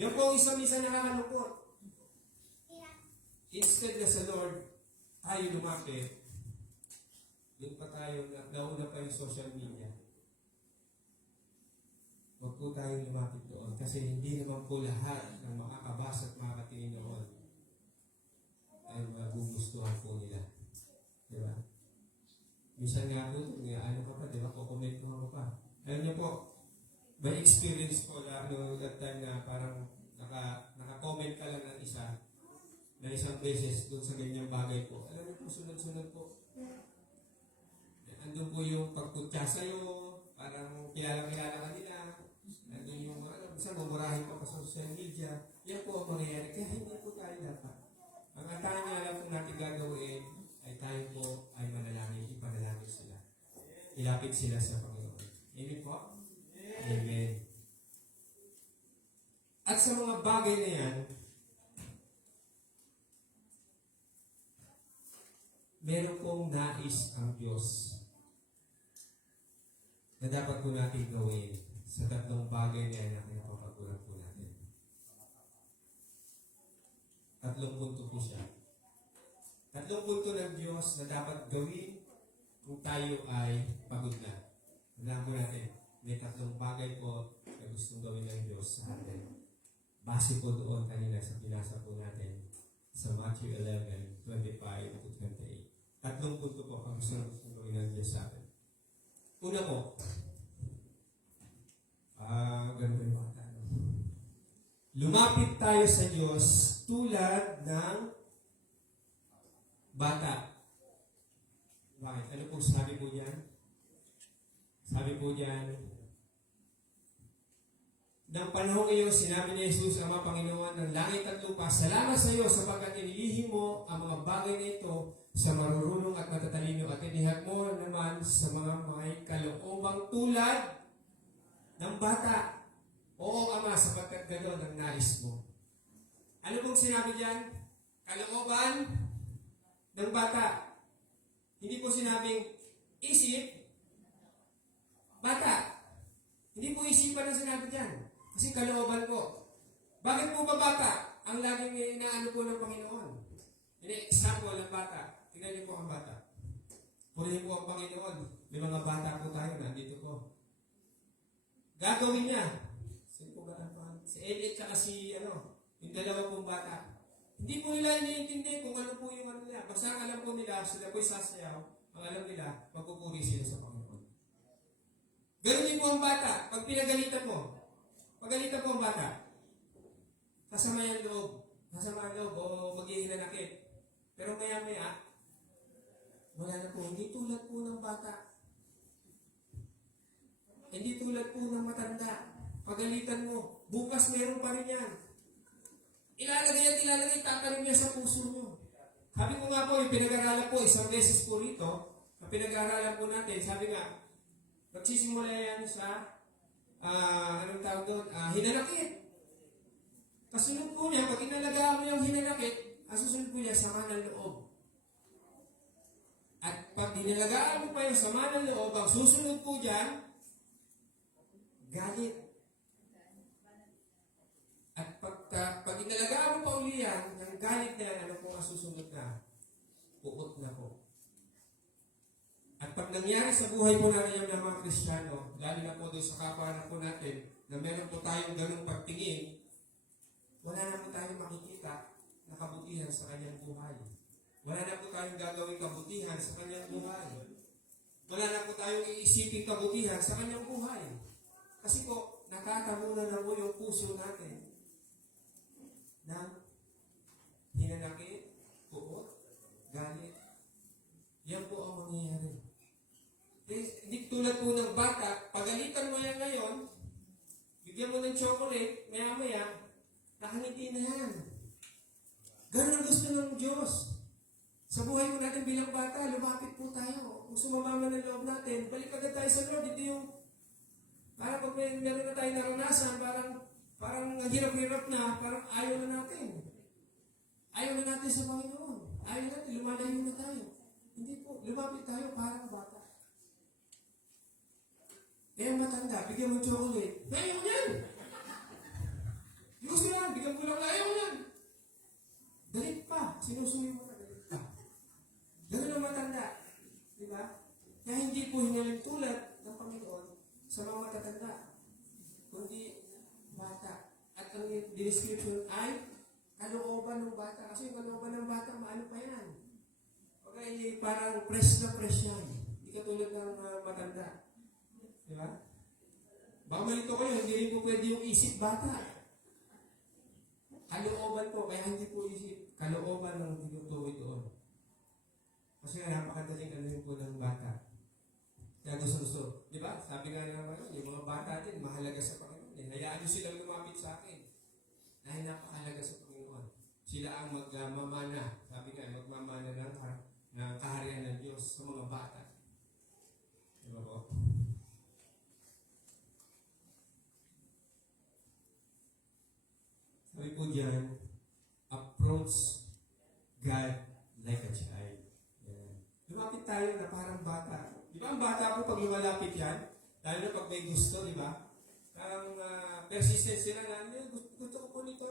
Yung po isang-isa nakakalungkot. Instead na sa Lord, tayo lumapit. Doon pa tayo, nauna pa yung social media. Huwag po tayong lumapit doon kasi hindi naman po lahat ng makakabasa at makakatingin doon ay magugustuhan po nila. Di ba? Minsan nga po, ano ka pa, di ba? Kukomment mo pa. Alam niyo po, may experience po na that time na parang naka-comment ka lang ng isa na isang beses doon sa ganyang bagay po. Alam niyo po, sunod-sunod po. Andun po yung pagputya sa'yo, parang kilala-kilala ka nila. Nandun yung, isa mamurahin pa sa social media. Yan po ang mangyayari. Kaya hindi po tayo dapat. Ang tanging alam po natin gagawin ay tayo po ay manalangin, ipanalangin sila. Ilapit sila sa Panginoon. Amen po? Amen. At sa mga bagay na yan, meron pong nais ang Diyos na dapat po natin gawin sa tatlong bagay na yan na pinapapaguran po natin. Tatlong punto po siya. Tatlong punto ng Diyos na dapat gawin kung tayo ay pagod na. Tandaan po natin, may tatlong bagay po na gustong gawin ng Diyos sa atin. Base po doon kanina sa pinasa po natin sa Matthew 11, 25 to 28. Tatlong punto po ang gustong gawin ng Diyos sa atin. Una po, ganun yung mga tanong. Lumapit tayo sa Diyos tulad ng bata. Bakit? Ano po sabi po diyan? Sabi po diyan, ng panahon ngayon, sinabi ni Jesus, Ama Panginoon ng langit at lupa, salamat sa iyo sapagkat inilihim mo ang mga bagay na ito sa marurunong at matatalino at inihag mo naman sa mga may kaloobang tulad ng bata. Oo, Ama, sapagkat gano'n ang nais mo. Ano pong sinabi diyan? Kalooban ng bata. Hindi po sinabing isip, bata. Hindi po isipan ang sinabi diyan. Kasi kalooban po. Bakit po ba bata ang laging inaano po ng Panginoon? Ini-example ng bata. Tingnan niyo po ang bata. Purihin po ang Panginoon. May mga bata po tayo, nandito po. Gagawin niya. Sino po ba ang si Elliot at si yung dalawa pong bata. Hindi po nila iniintindi kung ano po yung ano nila. Basta ang alam po nila, sila po'y sasayaw. Ang alam nila, magpupuri sila sa Panginoon. Ganun din po ang bata. Pag pinagalitan mo, pagalitan po ang bata, kasama yung loob. Kasama ang loob o maghihinanakit. Pero maya-maya, wala na po. Hindi tulad po ng bata. Hindi tulad po ng matanda. Pagalitan mo, bukas meron pa rin yan. Ilalagay, tatanim niya sa puso mo. Sabi ko nga po, yung pinag-aralan po, isang beses po rito, ang pinag-aralan po natin, sabi nga, magsisimula yan sa, anong tawag doon, hinanakit. Kasunod po niya, pag inalagaan mo yung hinanakit, ang susunod po niya, sama ng loob. At pag inalagaan mo pa yung sama ng loob, ang susunod po dyan, galit. At pag inalagaan mo pa uli yan, ang galit na yan, ano po ang susunod na? Puot na po. At pag nangyari sa buhay po natin yung mga Kristiyano, lalo na po doon sa kapwa po natin, na meron po tayong ganung pagtingin, wala na po tayong makikita na kabutihan sa kanyang buhay. Wala na po tayong gagawing kabutihan sa kanyang buhay. Wala na po tayong iisipin kabutihan sa kanyang buhay. Kasi po, nakatamunan na po yung puso natin na hinanakit, puot, galit. Yan po ang mangyayari. Hindi tulad po ng bata, pagalitan mo yan ngayon, bigyan mo ng chocolate, maya-maya, nakangiti na yan. Ganun ang gusto ng Diyos. Sa buhay mo natin bilang bata, lumapit po tayo. Kung sumamama ng loob natin, balik agad tayo sa Lord. Ito yung, parang pag meron na tayo naranasan, parang hirap-hirap na, parang ayaw na natin. Ayaw na natin sa Panginoon. Ayaw natin, lumalayo na tayo. Hindi po, lumapit tayo parang bata. Kaya matanda, bigyan mo chocolate. Ayaw mo yan! Gusto yan, bigyan mo lang, ayaw mo yan! Galit pa, sinusuyo mo na, galit pa. Ganun ang matanda. Di ba? Kaya hindi po hinaling tulad ng Panginoon sa mga matatanda. Kundi bata. At ang description ay kalooban ng bata. Kasi yung kalooban ng bata, maano pa yan. Okay, parang fresh na fresh yan. Hindi ka tulad ng matanda. Di ba? Baka malito kayo, hindi rin po pwede yung isip bata. Kalooban po, kaya hindi po isip. Kalooban ng tinutuloy doon. Kasi nga napakadaling ano yung po ng bata. Kaya gusto. Di ba? Sabi nga naman, yung mga bata din, mahalaga sa Panginoon. Hayaan nyo silang lumapit sa akin. Dahil napakahalaga sa Panginoon. Sila ang magmamana. Sabi nga, magmamana ng kaharian ng Diyos sa mga bata. Di ba po? Sabi po dyan, approach God like a child. Yan. Lumapit tayo na parang bata. Di ba ang bata po pag lumalapit yan? Lalo na pag may gusto, di ba? Parang persistent sila na, gusto ko po nito.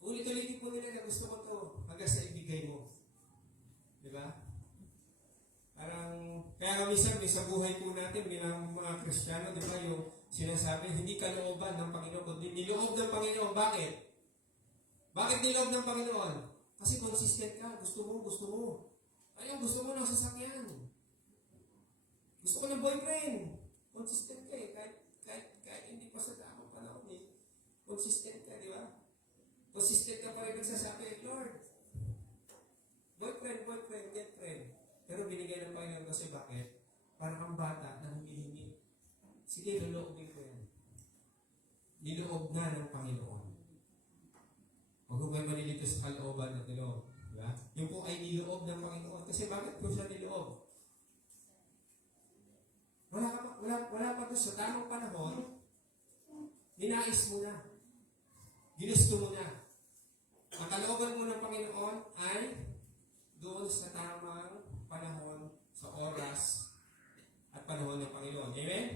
Ulit-ulitin po nila na gusto ko to hanggang sa ibigay mo. Di ba? Parang, kaya minsan sa buhay po natin bilang mga Kristiyano, di ba, yung sinasabi, hindi kalooban ng Panginoon, kundi niloob ng Panginoon. Bakit? Bakit niloob ng Panginoon? Kasi consistent ka, gusto mo. Ayun, gusto mo ng sasakyan. Gusto ko ng boyfriend. Consistent ka eh, kahit hindi pa sa tamang panahon eh. Consistent ka, di ba? Consistent ka pa rin nagsasabi, Lord, boyfriend, girlfriend. Pero binigay ng Panginoon kasi bakit? Parang ang bata na humihingi. Sige, loloobin ko yan. Niloob na ng Panginoon. Huwag mo kayo malilito sa kalooban ng niloob. Diba? Yung po ay niloob ng Panginoon. Kasi bakit po siya niloob? Wala pa doon sa tamang panahon, ninais mo na. Ginusto mo na. Ang kalooban mo ng Panginoon ay doon sa tamang panahon, sa oras, at panahon ng Panginoon. Amen?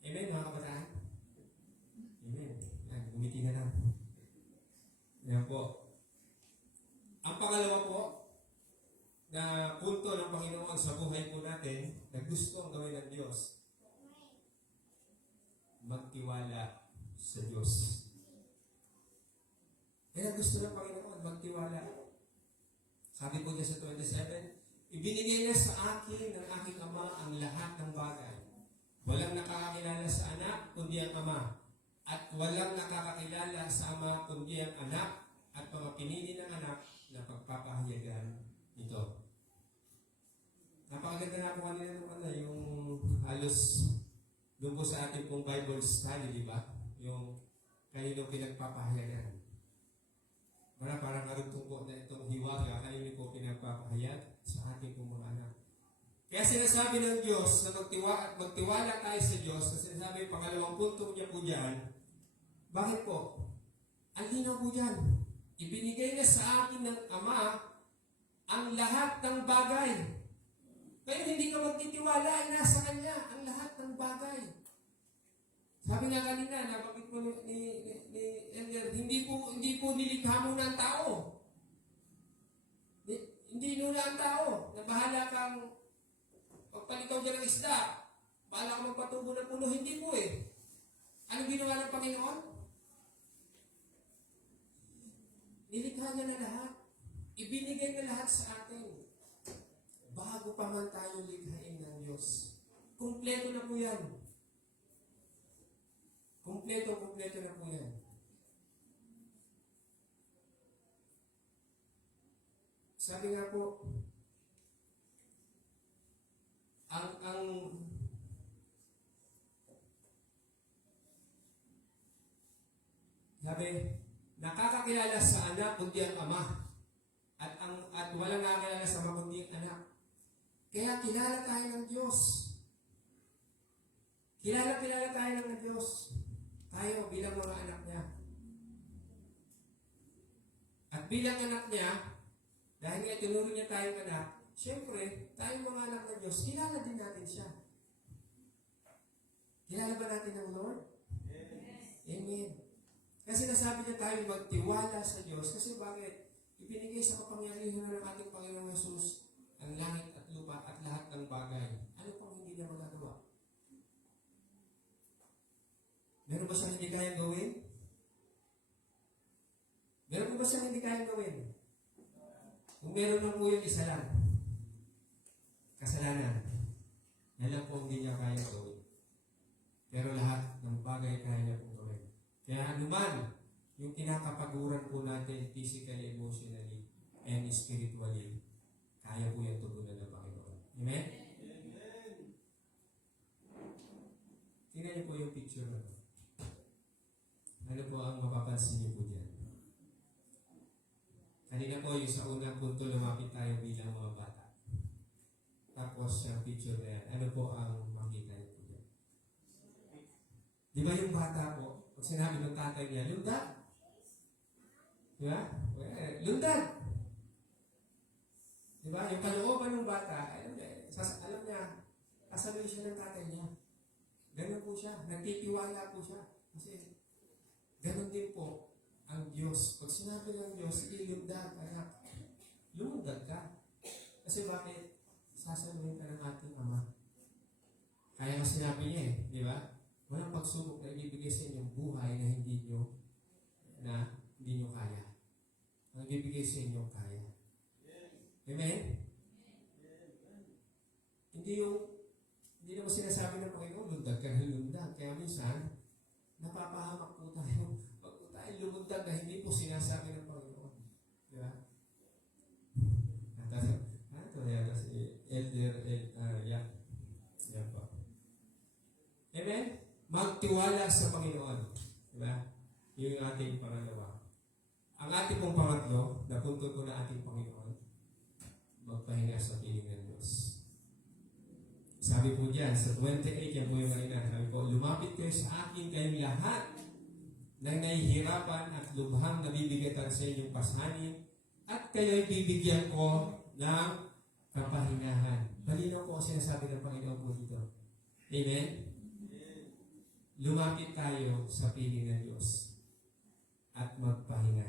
Amen, mga kabataan? Amen. Yan, gumiti na lang. Yan po. Ang pangalawa po, na punto ng Panginoon sa buhay po natin, na gusto ang gawin ng Diyos, magtiwala sa Diyos. Yan ang gusto ng Panginoon, magtiwala. Sabi po niya sa 27, Ibinigay na sa akin ng aking Ama ang lahat ng bagay. Walang nakakakilala sa anak, kundi ang Ama. At walang nakakakilala sa Ama, kundi ang anak at mga pinili ng anak na pagpapahayagan ito. Napakaganda na po kanina naman yung halos doon po sa ating pong Bible study, di ba? Yung kanino pinagpapahayagan. Parang karugtong po na itong hiwaga, kanino po pinagpapahayag sa ating pong mga anak. Kaya sinasabi ng Diyos na magtiwala tayo sa Diyos, na sinasabi pangalawang punto niya po dyan, bakit po? Ang linaw po dyan, ibinigay na sa akin ng Ama ang lahat ng bagay. Kaya hindi ka magtitiwala, nasa Kanya ang lahat ng bagay. Sabi nga kanina, nabanggit mo ni Elder, hindi po nilikha mo ng tao. Hindi nuna ang tao. Na bahala kang pagpalikaw dyan ng isda. Bahala kang magpatubo ng puno. Hindi po eh. Ano ginawa ng Panginoon? Nilikha niya na lahat. Ibinigay na lahat sa atin. Bago pa man tayo likhain ng Diyos. Kumpleto na po yan. Kumpleto na po yan. Sabi nga po, sabi, nakakakilala sa anak kundi ang Ama. At walang nakakilala sa Ama kundi ang anak. Kaya kilala tayo ng Diyos. Kilala tayo ng Diyos. Tayo bilang mga anak niya. At bilang anak niya, dahil nga tinuro niya tayong anak, siyempre, tayong mga anak ng Diyos, kilala din natin siya. Kilala ba natin ang Lord? Yes. Amen. Kasi nasabi niya tayo magtiwala sa Diyos. Kasi bakit? Ibinigay sa kapangyarihan ng ating Panginoong Yesus ang langit at lupa at lahat ng bagay. Ano pang hindi niya magagawa? Meron ba siyang hindi kayang gawin? Meron ba siyang hindi kayang gawin? Kung meron lang po yung isa lang, kasalanan, yan lang po hindi niya kayang gawin. Pero lahat ng bagay kaya niya pong gawin. Kaya anuman, yung kinakapaguran po natin physically, emotionally, and spiritually, kaya po yung tugunan ng Panginoon. Amen? Amen! Tingnan niyo po yung picture na ito. Ano po ang mapapansin niyo po dyan? Kanina po yung sa unang punto, lumapit tayo bilang mga bata. Tapos yung picture na yan, ano po ang makita niyo po dyan? Di ba yung bata po, pag sinabi ng tatay niya, lundag! Di ba? Lundag! Di ba? Yung kalooban ng bata, alam niya, kasabi siya ng tatay niya. Ganun po siya, nagtitiwala po siya. Kasi ganun din po ang Diyos. Pag sinabi ng Diyos, ilundag, anak, lumundag ka. Kasi bakit? Sasaluhin ka ng ating Ama. Kaya nga sinabi niya di ba? Walang pagsubok na ibibigay sa inyong buhay na hindi nyo kaya. Ang ibibigay sa inyo kaya. Amen? Hindi naman sinasabi ng Panginoon, lundag ka na lundag. Kaya minsan, napapahamak po tayo. Pag po tayo lumundag na hindi po sinasabi ng Panginoon. Di ba? Ito yata si Elder, yan po. Amen? Magtiwala sa Panginoon. Di ba? Yung ating pangalawa. Ang ating pong pangatlo, napunto ko na ating Panginoon, magpahinga sa piling ng Diyos. Sabi po dyan, sa 28, yan po yung kanina, sabi po, lumapit kayo sa akin kayong lahat na nahihirapan at lubhang nabibigatan sa inyong pasanin at kayo'y bibigyan ko ng kapahingahan. Malinaw po ang sinasabi ng Panginoon po dito. Amen? Lumapit tayo sa piling ng Diyos at magpahinga.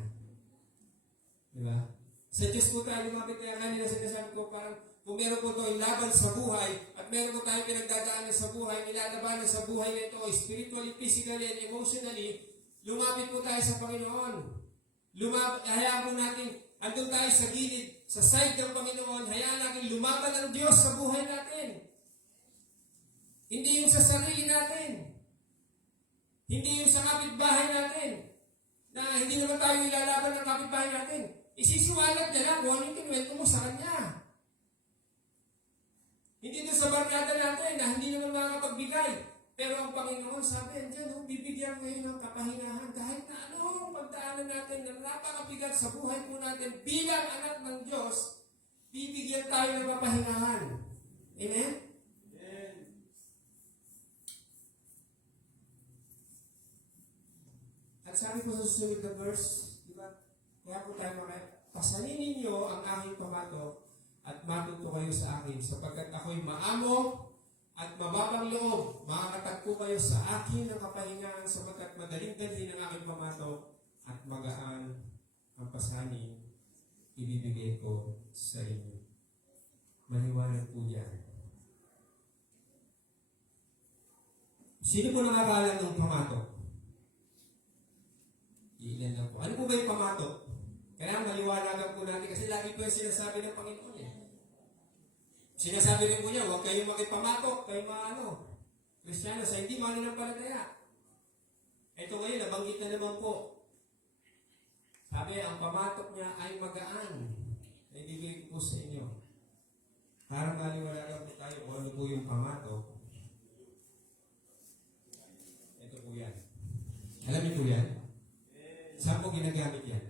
Diba? Sa Diyos po tayo lumapit kaya kanina sinasabi ko parang kung meron po tayong laban sa buhay at meron po tayong pinagdadaanan sa buhay, nilalabanan sa buhay na ito, spiritually, physically, and emotionally, lumapit po tayo sa Panginoon. Hayaan po natin, andun tayo sa gilid, sa side ng Panginoon, hayaan natin lumaban ang Diyos sa buhay natin. Hindi yung sa sarili natin. Hindi yung sa kapitbahay natin. Na hindi naman tayo ilalaban ng kapitbahay natin. Isisiwalat niya lang kung ano yung kinuwento mo sa kanya. Hindi doon sa barkada natin na hindi naman makakapagbigay. Pero ang Panginoon sabi, diyan, bibigyan ngayon ng kapahinahan kahit na anong pagdaanan natin na napakabigat sa buhay po natin bilang anak ng Diyos, bibigyan tayo ng kapahinahan. Amen? Amen. At sabi ko sa susunod na verse, di ba? Kaya po tayo pasanin ninyo ang aking pamato at matuto kayo sa akin sapagkat ako'y maamo at mababang loob, makakatagpo kayo sa akin ng kapahingahan sapagkat madaling dalhin ang aking pamato at magaan ang pasanin ibibigay ko sa inyo. Maliwanag po yan. Sino po nakakaalam ng pamato? Ilan lang po. Ano po ba yung pamato? Kaya maliwanagan po natin kasi lagi po yung sinasabi ng Panginoon eh. Sinasabi rin po niya, huwag kayong makipamatok, kayo Kristiyano sa hindi mananampalataya. Ito ngayon, nabanggit na naman po. Sabi, ang pamatok niya ay magaan. Naibigay ko po sa inyo. Para maliwanagan po tayo kung ano po yung pamatok. Ito po yan. Alam niyo po yan? Saan po ginagamit yan?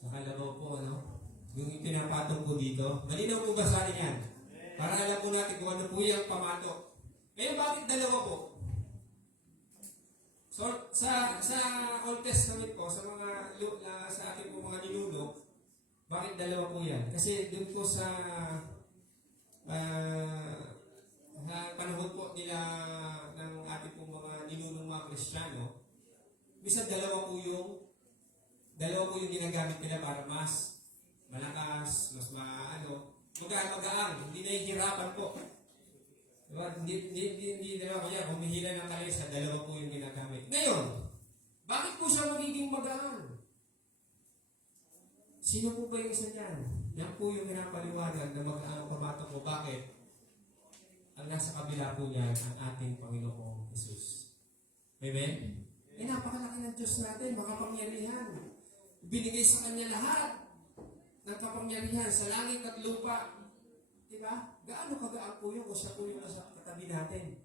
Sa kalabaw po, ano? Yung pinapatong po dito. Malinaw po ba sa atin yan? Para alam po natin kung ano po yung pamatok. Ngayon, bakit dalawa po? So, sa Old Testament po, sa mga sa ating po mga ninuno, bakit dalawa po yan? Kasi doon po sa panahon po nila ng ating po mga ninunong mga Kristiyano, bisa dalawa po yung ginagamit nila para mas malakas, mas magaan, hindi nahihirapan po. Diba? Hindi dalawa kaya, humihila ng kalesa, dalawa po yung ginagamit. Ngayon, bakit po siya magiging magaan? Sino po ba yung isa niyan? Yan po yung pinapaliwanag na magaan ang pamato ko. Bakit? Ang nasa kabila po niyan, ang ating Panginoong Jesus. Amen? Napakalaki ng Diyos natin, makapangyarihan. Binigay sa Kanya lahat ng kapangyarihan sa langit at lupa. Diba? Gaano kagaan po yun kung siya po yung nasa katabi natin.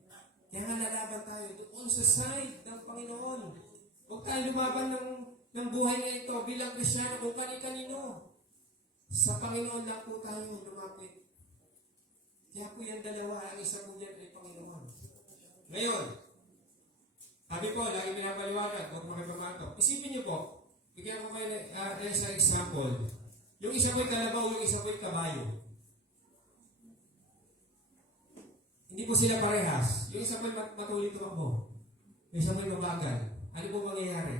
Kaya nga lalaban tayo doon sa side ng Panginoon. Huwag tayo lumaban ng buhay na ito bilang Kristiyano kung kani-kanino. Sa Panginoon lang po tayo lumapit. Kaya po yung dalawa, ang isa po yan ay Panginoon. Ngayon, sabi po, lagi pinapaliwanag, huwag makipamato. Isipin niyo po, bigyan ko kayo ng isang example. Yung isa po'y kalabaw, yung isa po'y kabayo. Hindi po sila parehas. Yung isa po'y matuloy tumakbo. Yung isa po'y mabagal. Ano po mangyayari?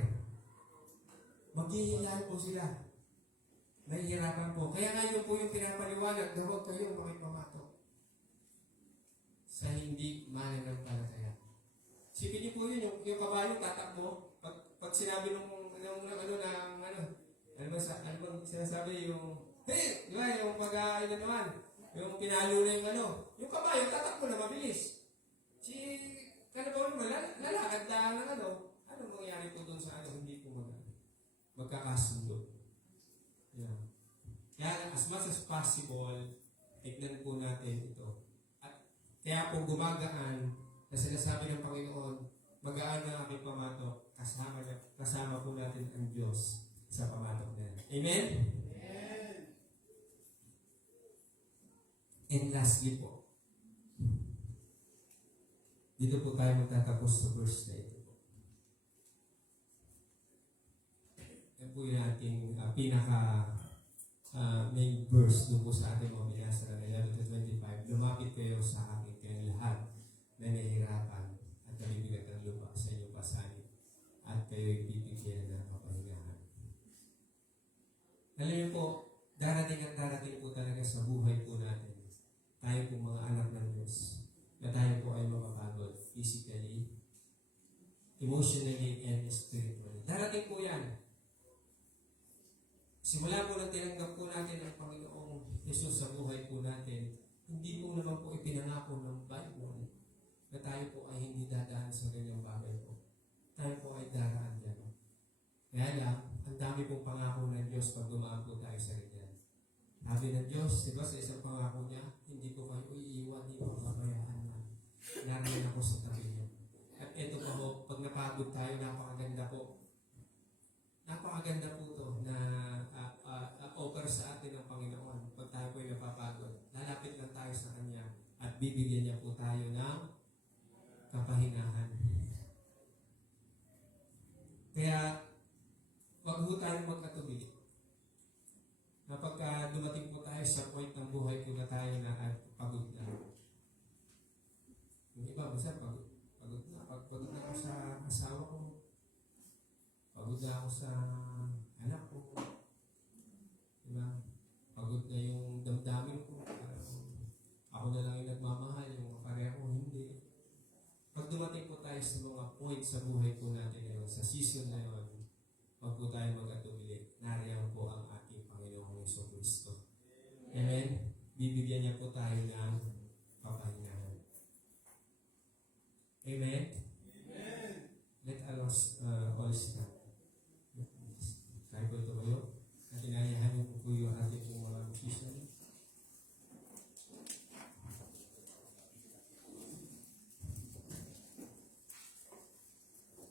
Maghihilahan po sila. Nahihirapan po. Kaya nga yun po yung pinapaliwanag na huwag kayo makipamato sa hindi mananampalataya. Sipin niyo po yun, yung kabayo tatakbo. Pag sinabi ano bang sinasabi yung, hey! Di ba? Yung yung pinalo na yung kabayo, tatakbo na mabilis. Si kalabaw naman, lalakad lang ng ano mangyayari po doon sa hindi po magkakasundo. Yeah. Kaya as much as possible, tignan po natin ito. At kaya po gumagaan na sinasabi ng Panginoon, magaan na aking pamatok, kasama po natin ang Diyos sa pamatok na yan. Amen? Amen! And lastly po, dito po tayo magtatapos sa verse na ito po. Yan po yung ating main verse doon po sa ating mga binasa ng 11-25. Lumapit kayo sa akin kayong lahat na nahihirapan at nalibigat ng lupa sa inyong pasanin at kayo'y bibigyan ng kapahingahan. Alam niyo po, darating po talaga sa buhay po natin. Tayo po mga anak ng Diyos na tayo po ay mapapagod physically, emotionally, and spiritually. Darating po yan. Simula po ng na tinanggap po natin ang Panginoong Jesus sa buhay po natin, hindi po naman po ipinangako ng Bible na tayo po ay hindi dadaan sa ganyang bagay po. Tayo po ay daraan dyan. Kaya lang, ang dami pong pangako ng Diyos pag dumaan po tayo sa ganyan. Sabi ng Diyos, di ba sa isang pangako niya, hindi ko kayo iiwan, hindi ko pabayaan na. Nariyan ako sa tabi niyo. At ito pa po, pag napagod tayo, napakaganda po. Napakaganda po to na offer sa atin ng Panginoon pag tayo po ay napapagod. Lalapit lang tayo sa Kanya at bibigyan niya po tayo ng kapahingahan. Kaya, wag po tayong magkatubili. Na pagka dumating po tayo sa point ng buhay po na tayo na at pagod na. Yung iba, basta pagod na. Pagod na ako sa asawa ko. Pagod na ako sa anak ko. Diba? Pagod na yung damdamin ko. Ako na lang yung nagmamahal, yung pareho hindi. Pag dumating po tayo sa mga point sa buhay po natin ngayon, sa season na yun, wag po tayo mag-atubili. Nariyan po ang ating Panginoong Jesucristo. Amen? Bibigyan niya po tayo ng kapahingahan. Amen? Amen. Let us all stand. Kaya po ito kayo. At inayahan niyo po yung ating mga musician.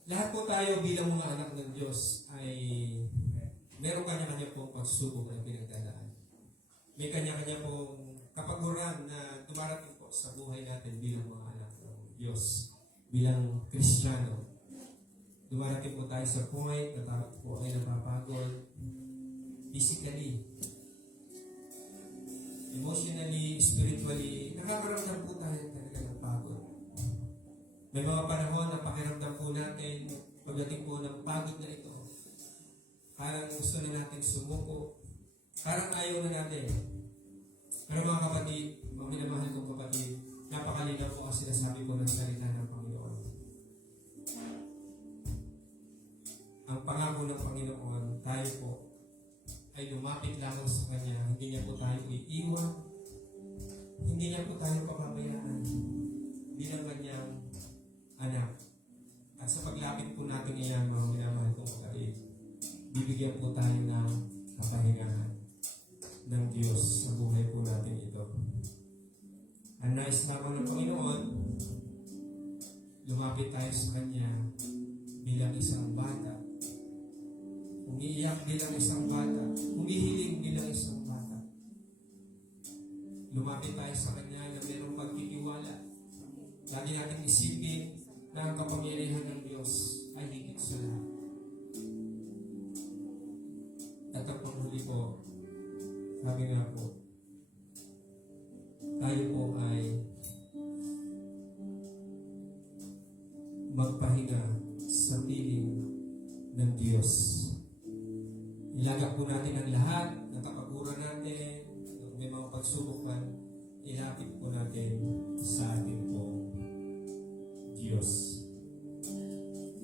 Lahat po tayo bilang mga anak ng Diyos ay meron kanya-kanya pong pagsubok na pinagdadaan. May kanya-kanya pong kapaguran na dumarating po sa buhay natin bilang mga anak ng Diyos, bilang Kristiyano. Dumarating po tayo sa point na tayo po ay napapagod physically, emotionally, spiritually. Nakakaramdam po tayo talaga ng pagod. May mga panahon na pakiramdam po natin, pagdating po ng pagod na ito, parang gusto na natin sumuko, parang ayaw na natin. Pero mga kapatid, mga minamahal kong kapatid, napakalinaw po ang sinasabi ko ng salita ng Panginoon. Ang pangako ng Panginoon, tayo po ay lumapit lamang sa Kanya. Hindi niya po tayo iiwan, hindi niya po tayo papabayaan bilang Kanyang anak. At sa paglapit po natin iyan, mga minamahal kong kapatid, bibigyan po tayo ng kapahingahan ng Diyos sa buhay po natin ito. Ang nais naman ng Panginoon, lumapit tayo sa Kanya bilang isang bata. Umiiyak bilang isang bata. Humihiling bilang isang bata. Lumapit tayo sa Kanya na mayroong pagtitiwala. Lagi natin isipin na ang kapangyarihan ng Diyos ay higit sa lahat. At ang panghuli po, sabi nga po, tayo po ay magpahinga sa piling ng Diyos. Ilagak po natin ang lahat ng kapaguran natin, kung may mga pagsubok man, ilapit po natin sa ating pong Diyos.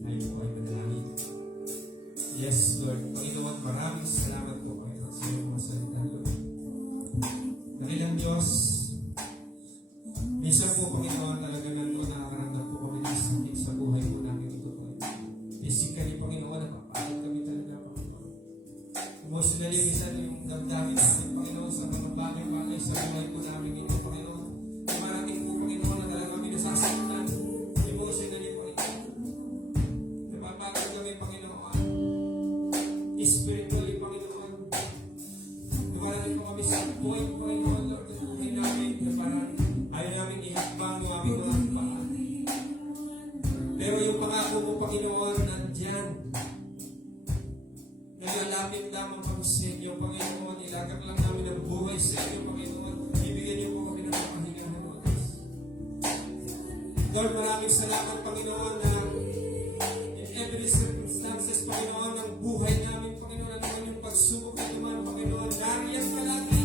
Tayo po ay manalangin. Yes, Lord. Panginoon, maraming salamat po, Panginoon, sa iyong mga salita, Lord. Dakilang Diyos, minsan po, Panginoon, talaga nandun nakakaramdam po kami ng sakit sa buhay po namin ito, Panginoon. Physically, Panginoon, napapagod kami talaga, Panginoon. Emotionally, minsan yung damdamin natin, Panginoon, sa mga bagay-bagay sa buhay po namin ito, Panginoon. Marating po, Panginoon, na talaga kami nasasaktan. Emotionally, Panginoon. Napapagod kami, Panginoon. Spiritually, Panginoon. Dumarating po kami sa point, Panginoon, Lord, na buhay namin na parang ayaw namin ihakbang yung aming mga paan. Pero yung pangako mo, Panginoon, nandyan. Nalalapit lamang kami sa inyo, Panginoon. Ilagak lang namin ang buhay sa inyo, Panginoon. Ibigyan niyo po kami ng kapahingahan, Lord. Lord, maraming salamat, Panginoon, na in every circumstances, Panginoon, ng buhay namin, Panginoon, ano man yung pagsubok na naman, Panginoon, nariyan ka lagi.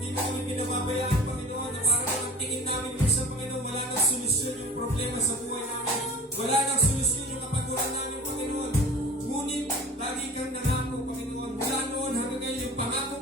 Hindi mo kami pinababayaan, Panginoon, na parang ang tingin namin minsan, Panginoon, wala nang solusyon yung problema sa buhay namin. Wala nang solusyon yung kapaguran namin, Panginoon. Ngunit, lagi kang nangako, Panginoon. Mula noon hanggang ngayon, yung pangako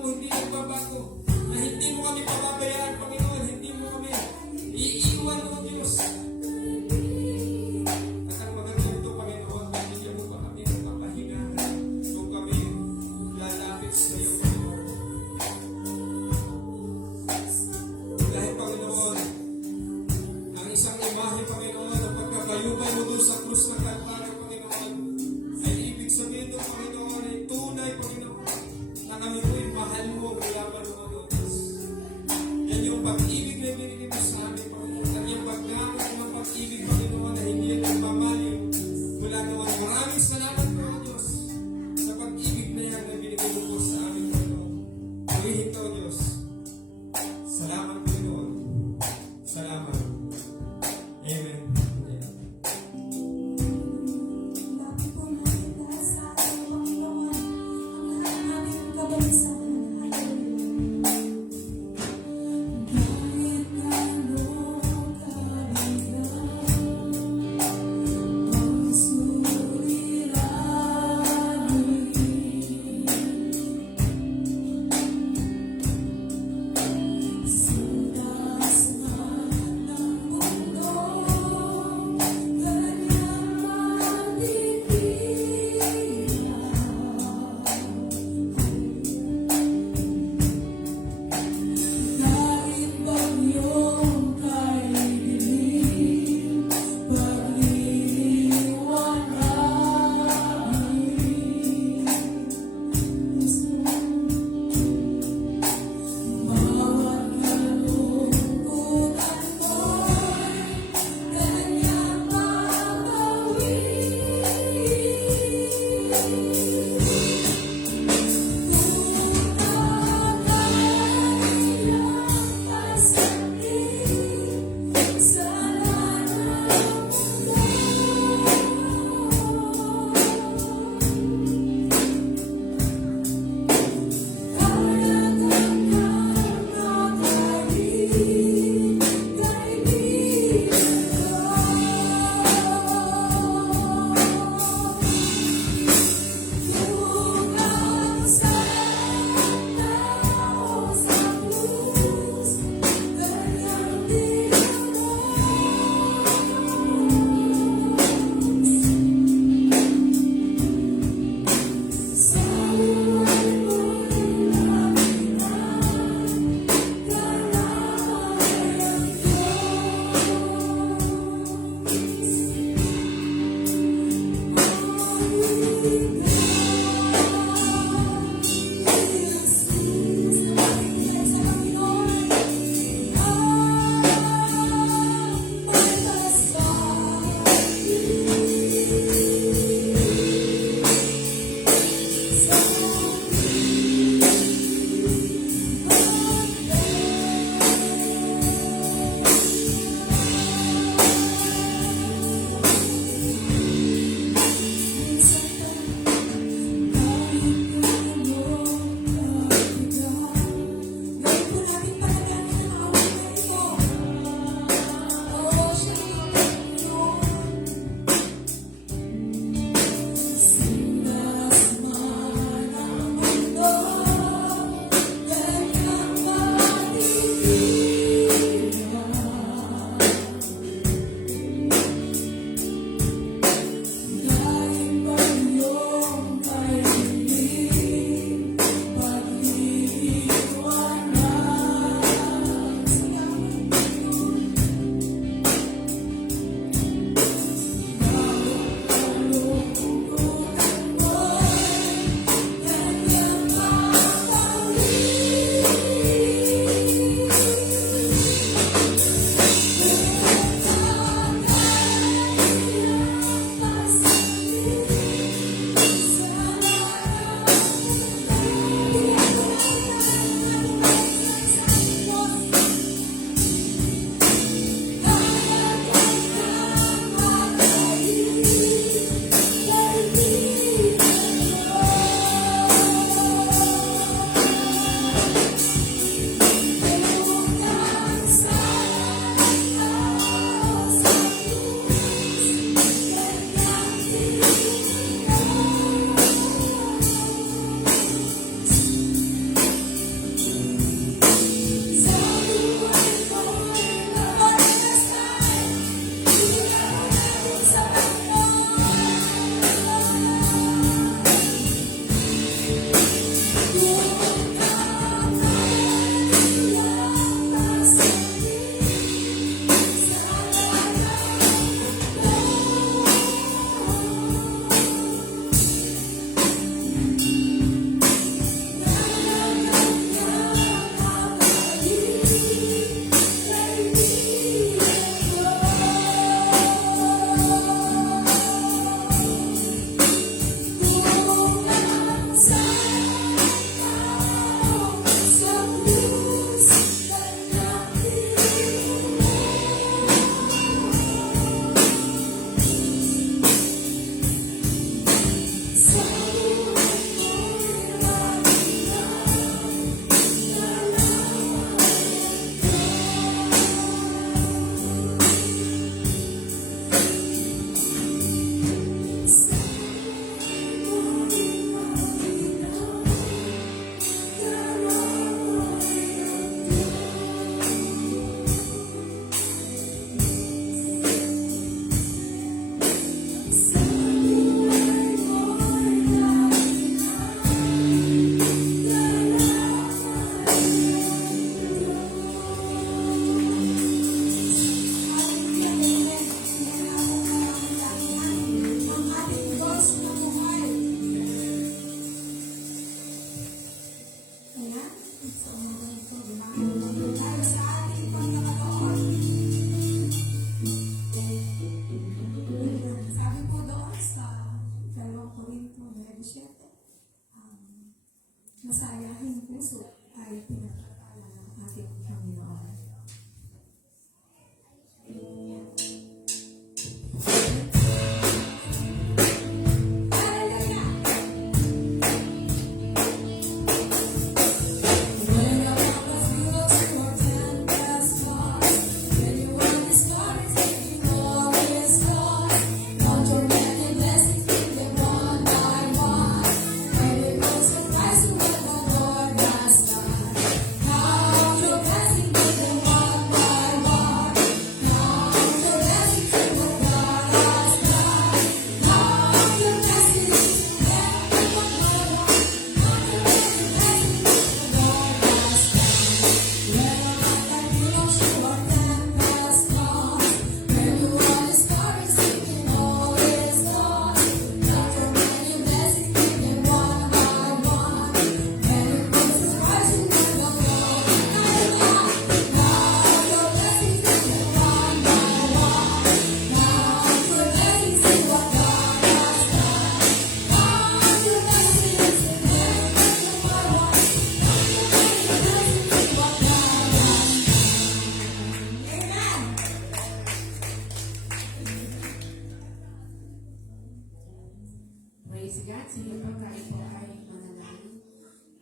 Praise God. Sige po, tayo po ay manalangin.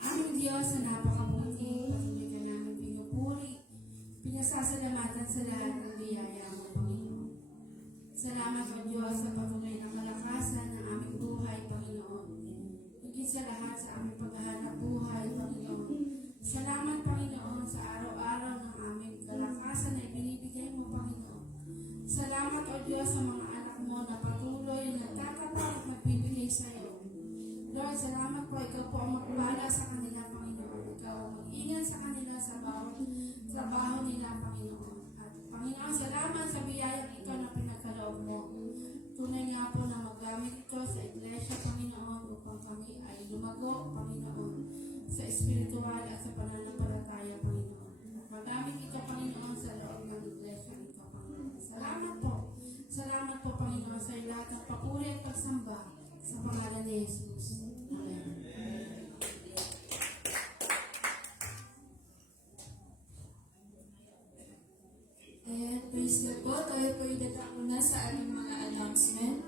Aming Diyos na napakabuti, patuloy ka namin pinupuri, pinasasalamatan sa lahat ng biyaya mo, Panginoon. Salamat o Diyos sa patuloy na kalakasan ng aming buhay, Panginoon. Higit sa lahat sa aming paghahanap buhay, Panginoon. Salamat, Panginoon, sa araw-araw ng aming kalakasan na ibinibigay mo, Panginoon. Salamat o Diyos sa mga anak mo na patuloy na nagtatapat at magbibigay sa iyo. Lord, salamat po. Ikaw po ang magbala sa kanila, Panginoon. Ikaw ang mag-ingat sa kanila sa bawat trabaho nila, Panginoon. At Panginoon, salamat sa biyayang ito na pinagkaloob mo. Tunay nga po na magamit ito sa iglesia, Panginoon, upang kami ay lumago, Panginoon, sa espiritual at sa pananampalataya, Panginoon. At magamit ito, Panginoon, sa loob ng iglesia ito, Panginoon. Salamat po. Salamat po, Panginoon, sa lahat ng papuri at pagsamba sa pangalan ni Jesus. Amen. And praise God po, tayo po itatang na sa ating mga announcement.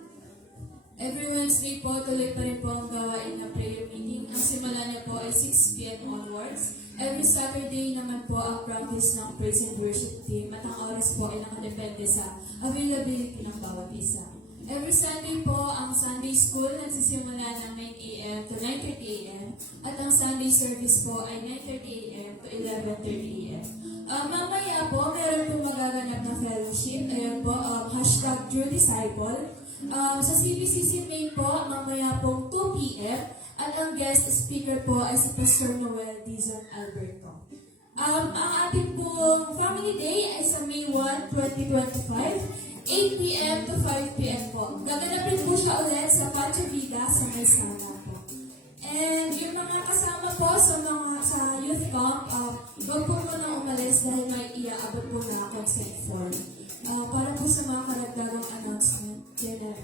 Every Wednesday po, tuloy pa rin po ang gawain na prayer meeting. Ang simula niya po ay 6 p.m. onwards. Every Saturday naman po ang practice ng praise and worship team at ang oras po ay nakadepende sa availability ng bawat isa. Every Sunday po, ang Sunday School nagsisimula ng 9 a.m. to 9:30 a.m. at ang Sunday service po ay 9:30 a.m. to 11:30 a.m. Mamaya po, meron po magaganap na fellowship. Ayan po, hashtag True Disciple. Sa CBCC main po, mamaya po 2 p.m. At ang guest speaker po ay si Pastor Noel Dizon Alberto. Ang ating pong Family Day ay sa May 1, 2025. 8 p.m. to 5 p.m. po. Gaganapin po siya ulit sa Patria Vida sa Maysana po. And yung mga kasama po sa youth camp, wag po muna umalis dahil may iaabot po na consent form. Para po sa mga karagdagang announcement. Yan na.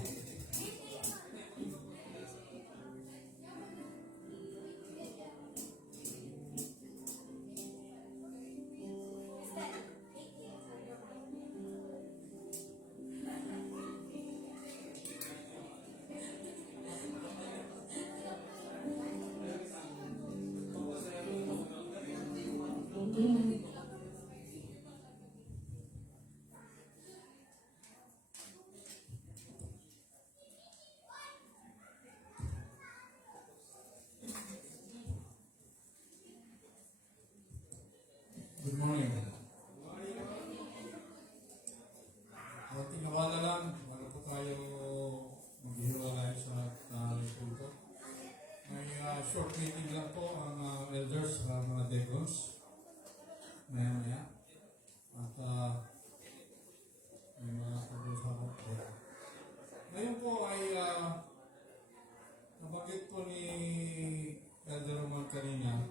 Good morning. Tinawa na lang, bago po tayo maghihiwalay sa kulto. May short meeting lang po ang elders, mga deacons. Maya. At may mga pag-usapan po. Ngayon po ay nabanggit po ni Elder Roman kanina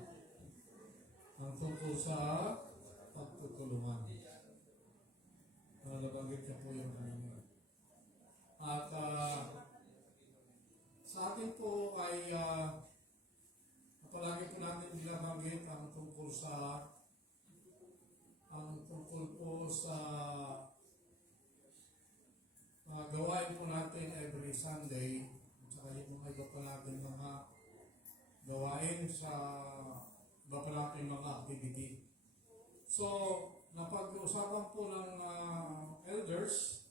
ang tungkol sa pagtutulungan. Nabanggit niya po yung kanina. At sa atin po ay palagi po natin binabanggit ang tungkol po sa gawain po natin every Sunday at saka yung mga iba pa natin mga gawain sa iba pa natin mga activity. So, napag-usapan po ng elders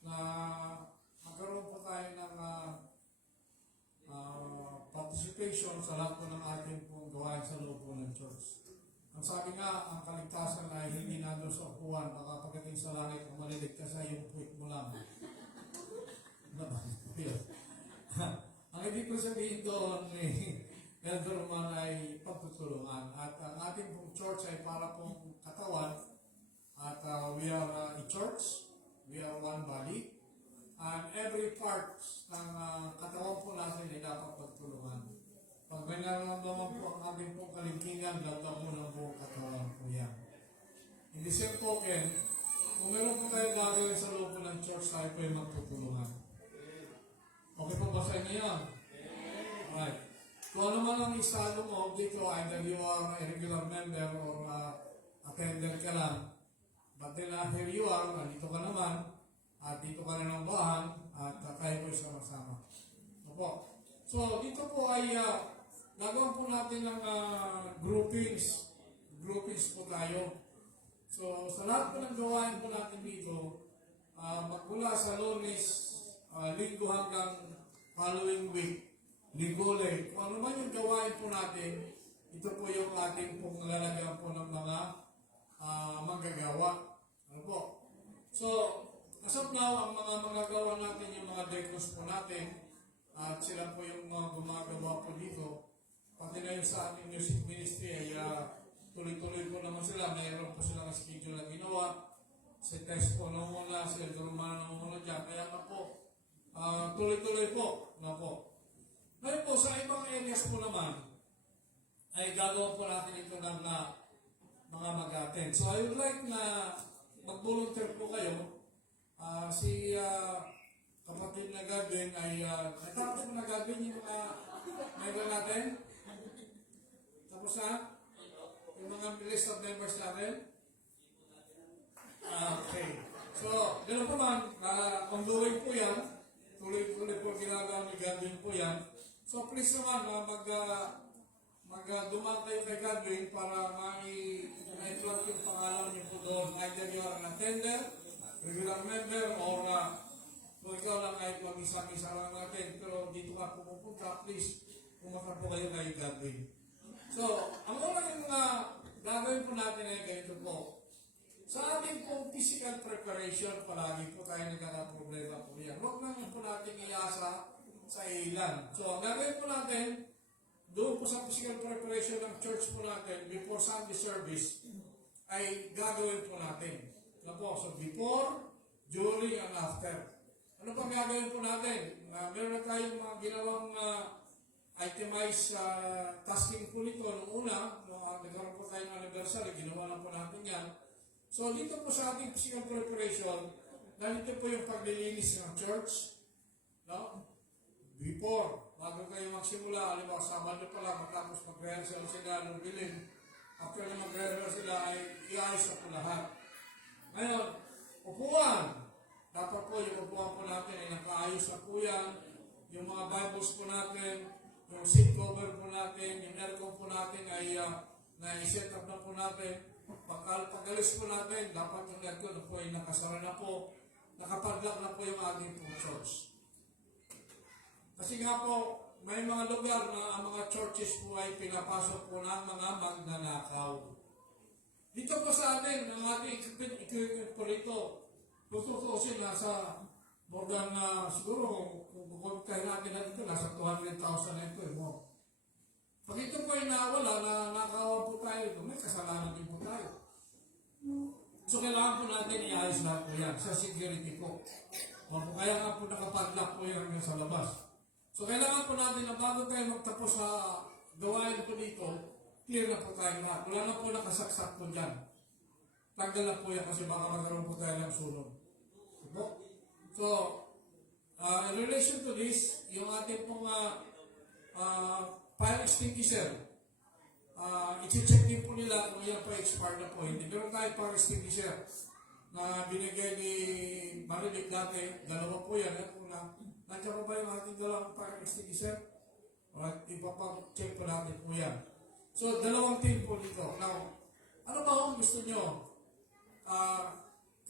na magkaroon po tayo ng participation sa lahat po ng ating pong gawain sa loob po ng church. Ang sabi nga, ang kaligtasan ay hindi nandun sa upuan, baka pagdating sa langit, kung maliligtas ay yung puwit mo lang. Ang ibig ko sabihin doon, Elder Roman ay pagtutulungan. At ang ating pong church ay para pong katawan. At we are a church, we are one body. And every part ng katawan po natin ay dapat pagtulungan. Pag may nararamdaman po ang ating pong kalingkingan, damdam mo ng buong katawan po yan. In the same token, kung meron po tayo gagawin sa loob po ng church, tayo po ay magtutulungan. Okay po ba sa inyo yan? Alright. Kung ano man ang estado mo dito, either you are a regular member or attendant ka lang, but then here you are, nandito ka naman, at dito ka na ng bahan, at tayo po sama-sama. Opo. So, dito po ay gagawin po natin ng groupings. Groupings po tayo. So, sa lahat po ng gawain po natin dito, magmula sa Lunes, Linggo hanggang following week, Linggo ulit. Kung ano man yung gawain po natin, ito po yung ating pong lalagyan po ng mga manggagawa. Ano po? So, as of now, ang mga manggagawa natin, yung mga decos po natin, at sila po yung mga gumagawa po dito. Pati na yung sa ating music ministry ay tuloy-tuloy po naman sila. Mayroon po silang schedule na ginawa. Si Tess po nung muna, si Romano nung muna dyan. Kaya nga po, tuloy-tuloy po. Na po. Ngayon po, sa ibang areas po naman, ay gagawa po natin ito ng mga mag-attend. So I would like na mag-volunteer po kayo. Si kapatid na Gagawin ay natapos mo na Gagawin yung mga member natin. Tapos na? Yung mga list of members natin. Okay. So, gano'n po man, ongoing po yan. Tuloy-tuloy po ginagawa ni Gagawin po yan. So please naman, dumaan kayo kay Gagawin para ma-plug yung pangalan niyo po doon. Either you are an attender, regular member, or kung ikaw lang kahit mag-isa-isa lang natin, pero dito ka pumupunta, please, pumunta po kayo kay Gagawin. So, ang una yung gagawin po natin ay ganito po. Sa ating pong physical preparation, palagi po tayo nagkakaproblema po yan. Huwag naman po natin iasa sa ilan. So, ang gagawin po natin, doon po sa physical preparation ng church po natin, before Sunday service, ay gagawin po natin. Ano po? So, before, during, and after. Ano pang gagawin po natin? Meron na tayong mga ginawang itemized tasking po nito noong una. Nagkaroon po tayo ng anniversary, ginawa na po natin yan. So, dito po sa ating physical preparation, dito po yung paglilinis ng church. No? Before, bago kayo magsimula, halimbawa, Sabado pa lang, matapos mag-rehearsal sila ng bilin. After na mag-rehearsal sila, ay iayos na po lahat. Ngayon, upuan. Dapat po yung upuan po natin ay nakaayos na po yan. Yung mga Bibles po natin, yung seat cover po natin, yung aircon po natin ay na-set up na po natin. Pag-alis po natin, dapat yung aircon po ay nakasara na po. Nakapadlock na po yung ating po church. Kasi nga po, may mga lugar na ang mga churches po ay pinapasok po ng mga magnanakaw. Dito po sa atin, ang ating equipment po rito, tututusin nasa more than, siguro, kung kayo natin na dito, nasa 200,000 na ito. Pag ito po ay nawala, na nakawa po tayo ito, may kasalanan din po tayo. So, kailangan po natin iayos lahat po yan sa security po. Kaya nga po nakapadlock po yan hanggang sa labas. So, kailangan po natin na bago tayo magtapos sa gawain po dito, clear na po tayo lahat. Wala na po nakasaksak po dyan. Tanggal na po yan kasi baka magkaroon po tayo ng sunog. So, in relation to this, yung ating pong fire extinguisher, i-check din po nila kung yan po expired na po. Hindi. Meron tayo fire extinguisher na binigay ni Marilik dati. Dalawa po yan. Nandiyan po ba yung ating dalawang fire extinguisher? Ipapag-check po natin po yan. So, dalawang team po dito. Now, ano ba kung gusto nyo?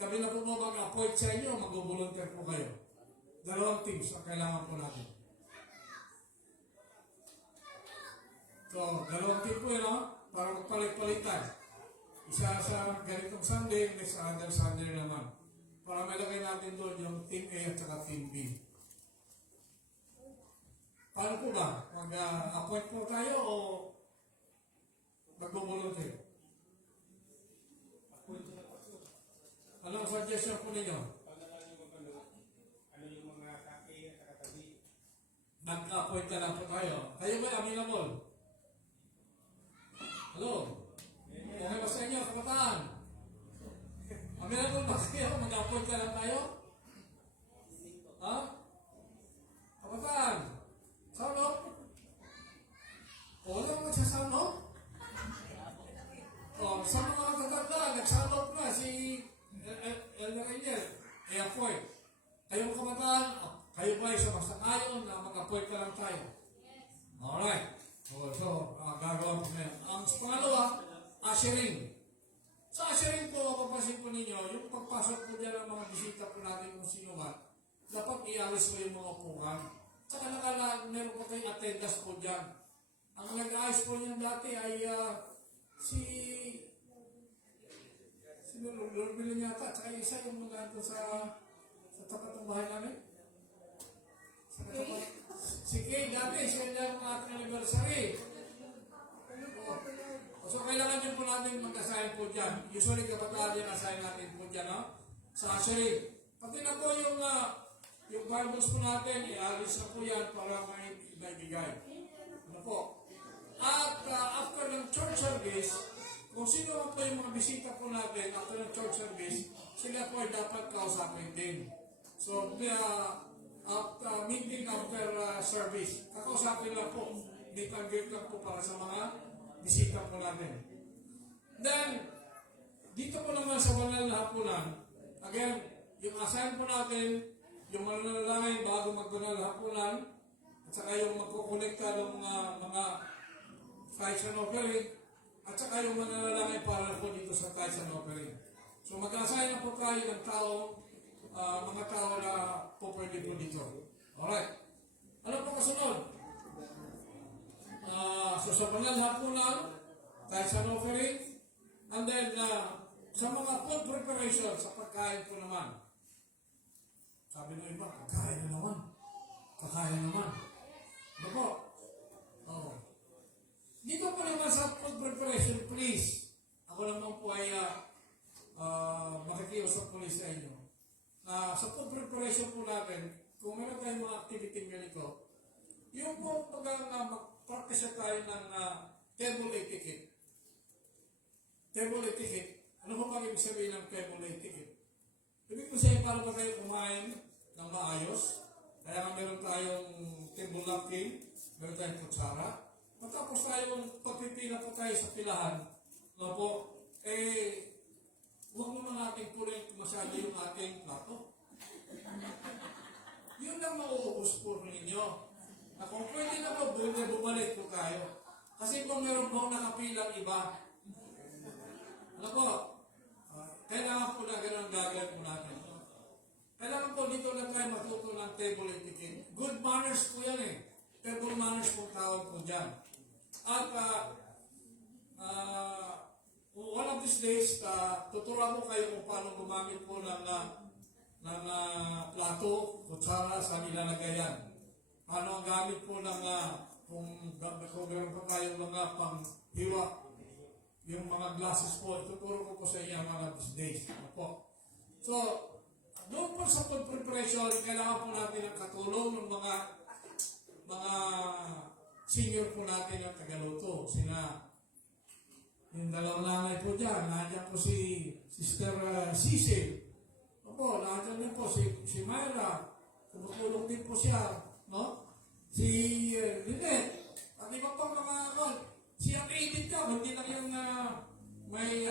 Kami na po mag-appoint sa inyo, mag-volunteer po kayo. Dalawang teams ang kailangan po natin. So, dalawang team po yun, para magpalit-palitan. Isa sa ganitong Sunday, next other Sunday naman. Para malagay natin doon yung Team A at saka Team B. Paano po ba? Mag-appoint po tayo o mag-volunteer? Anong suggestion po ninyo? Nag-appoint na lang po tayo. Kayo ba amenable? Hello? Okay ba sa inyo, kabataan? Amenable ba kayo? Mag-appoint na lang tayo? Ha? Kabataan? Sound off? Wala mo nagsasound off? Sa mga tatanda, nag-sound off na si Elder Angel, i-appoint. Kayong kabataan, kayo ba ay sumasang-ayon na mag-appoint ka lang tayo? Alright. So, gagawa po ngayon. Ang pangalawa, ushering. Sa ushering po, mapapansin po ninyo, yung pagpasok po dyan ng mga bisita po natin kung sino man, dapat ialis po yung mga upuan. Tsaka meron po tayong attendance po dyan. Ang nag-ayos po niyan dati ay si Lord yata, tsaka isa yung mga ito sa tapat ng bahay namin. Sa tapat. Si Kay dati, siya lang ang ating anniversary. So, kailangan din po natin mag-assign po dyan. Usually, kabataan din assign natin po dyan, no? Sa ushering. Pati na po yung Bibles po natin, ialis na po yan para may ibigay. Ano po? At after ng church service, kung sino man po yung mga bisita po natin after ng church service, sila po ay dapat kausapin din. So, meeting after service, kakausapin lang po. Meet and greet lang po para sa mga bisita po natin. Then, dito po naman sa banal na hapunan, again, yung assign po natin, yung mananalangin bago magbanal na hapunan, at saka yung magkukonekta ng mga tithes and offering, at saka yung mananalangin para po dito sa tithes and offering. So mag-assign na po tayo ng tao, mga tao na po pwede po dito. Alright. Ano po kasunod? So sa banal na hapunan, tithes and offering, and then sa mga food preparation, sa pagkain po naman. Sabi ng iba, kakain na naman. Kakain naman. Ano po? Oo. Dito po naman sa food preparation, please. Ako naman po ay makikiusap po sa inyo. Sa food preparation po natin, kung meron tayong mga activity ganito, yung po mag-practice tayo ng table etiquette. Table etiquette. Ano po pag ibig sabihin ng table etiquette? Ibig ko siya para ba tayo kumain ng maayos? Kaya nga meron tayong table napkin, meron tayong kutsara. Matapos tayong pagpipila po tayo sa pilahan, no po, huwag naman natin punin masyado yung ating plato. Yun lang mauubos po ninyo. Na kung pwede na po, bumalik po tayo. Kasi kung meron pong nakapilang iba, ano po, kailangan po na ganun gagawin po natin. Kailangan po dito na tayo matuto ng table etiquette. Good manners po yan eh. Table manners po tawag po dyan. At one of these days, tuturuan ko kayo kung paano gumamit po ng plato, kutsara sa nilalagayan. Paano ang gamit po ng kung meron pa tayong mga panghiwa, yung mga glasses po, ituturo ko po sa inyo mga these days. Po. So, doon po sa food preparation, kailangan po natin ang katulong ng mga senior po natin ang tagaluto. Yung dalawang nanay po dyan, nandiyan po si Sister Cecil. Opo, nandiyan din po si Myra. Tumutulong din po siya. No? Si Lynette. At iba pa mga siyang edit ka, hindi lang yung may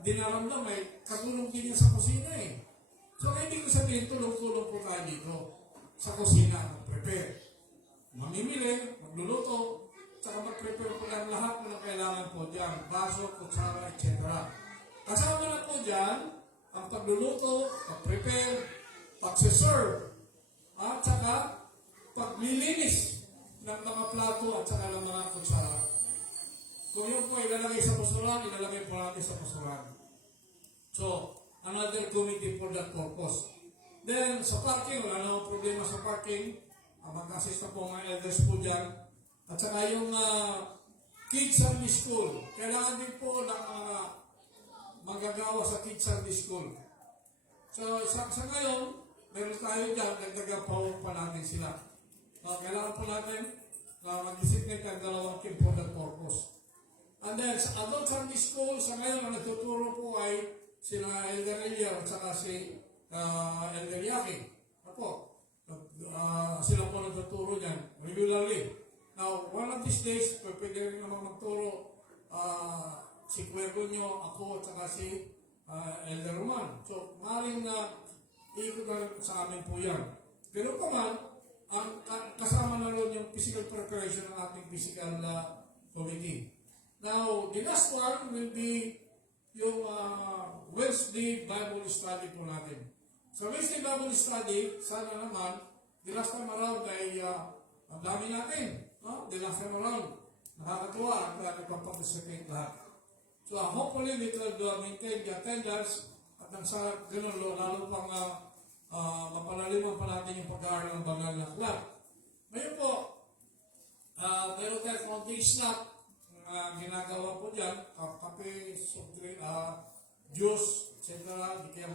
dinaramdam, may kagulong din niya sa kusina eh. So, ibig ko sabihin, tulong-tulong po tayo dito sa kusina, mag-prepare. Mamimili, magluluto, saka mag-prepare po lang lahat ng kailangan po dyan, baso, kutsara, etc. Kasama na po dyan, ang pagluluto, pag-prepare, pag-serve, at saka paglilinis ng mga plato at saka ng mga kutsara. Kung yun po ilalagay sa basuran, ilalagay po natin sa basuran. So, another committee for that purpose. Then, sa parking, wala na problema sa parking. Mag-assist na po mga elders po dyan. At saka yung kids Sunday school. Kailangan din po ng manggagawa sa kids Sunday school. So, sa ngayon, meron tayo dyan, nagdagang pa natin sila. Kailangan po natin mag-designate ang dalawang team for that purpose. And then, sa adult Sunday school, sa ngayon, ang nagtuturo po ay sila Elder Elia at saka si Elder Yaki. Ako, sila po nagtuturo niyan regularly. Now, one of these days, pwede rin naman magturo si Cuervo nyo, ako, at saka si Elder Roman. So, maaaring ikot na sa amin po yan. Pero pa man, kasama na rin yung physical preparation ng ating physical committee. Now, the last one will be yung Wednesday Bible Study po natin. Sa Wednesday Bible Study, sana naman, the last time around ay ang dami natin. No? The last time around, nakakatuwa at nagpaparticipate lahat. So hopefully we could maintain the attendance at nang sa ganun, lalo pang mapalaliman pa natin yung pag-aaral ng banal na aklat. Ngayon po, meron tayo konting snack ginagawa po dyan, kape, soft drink, juice, etc. Di kaya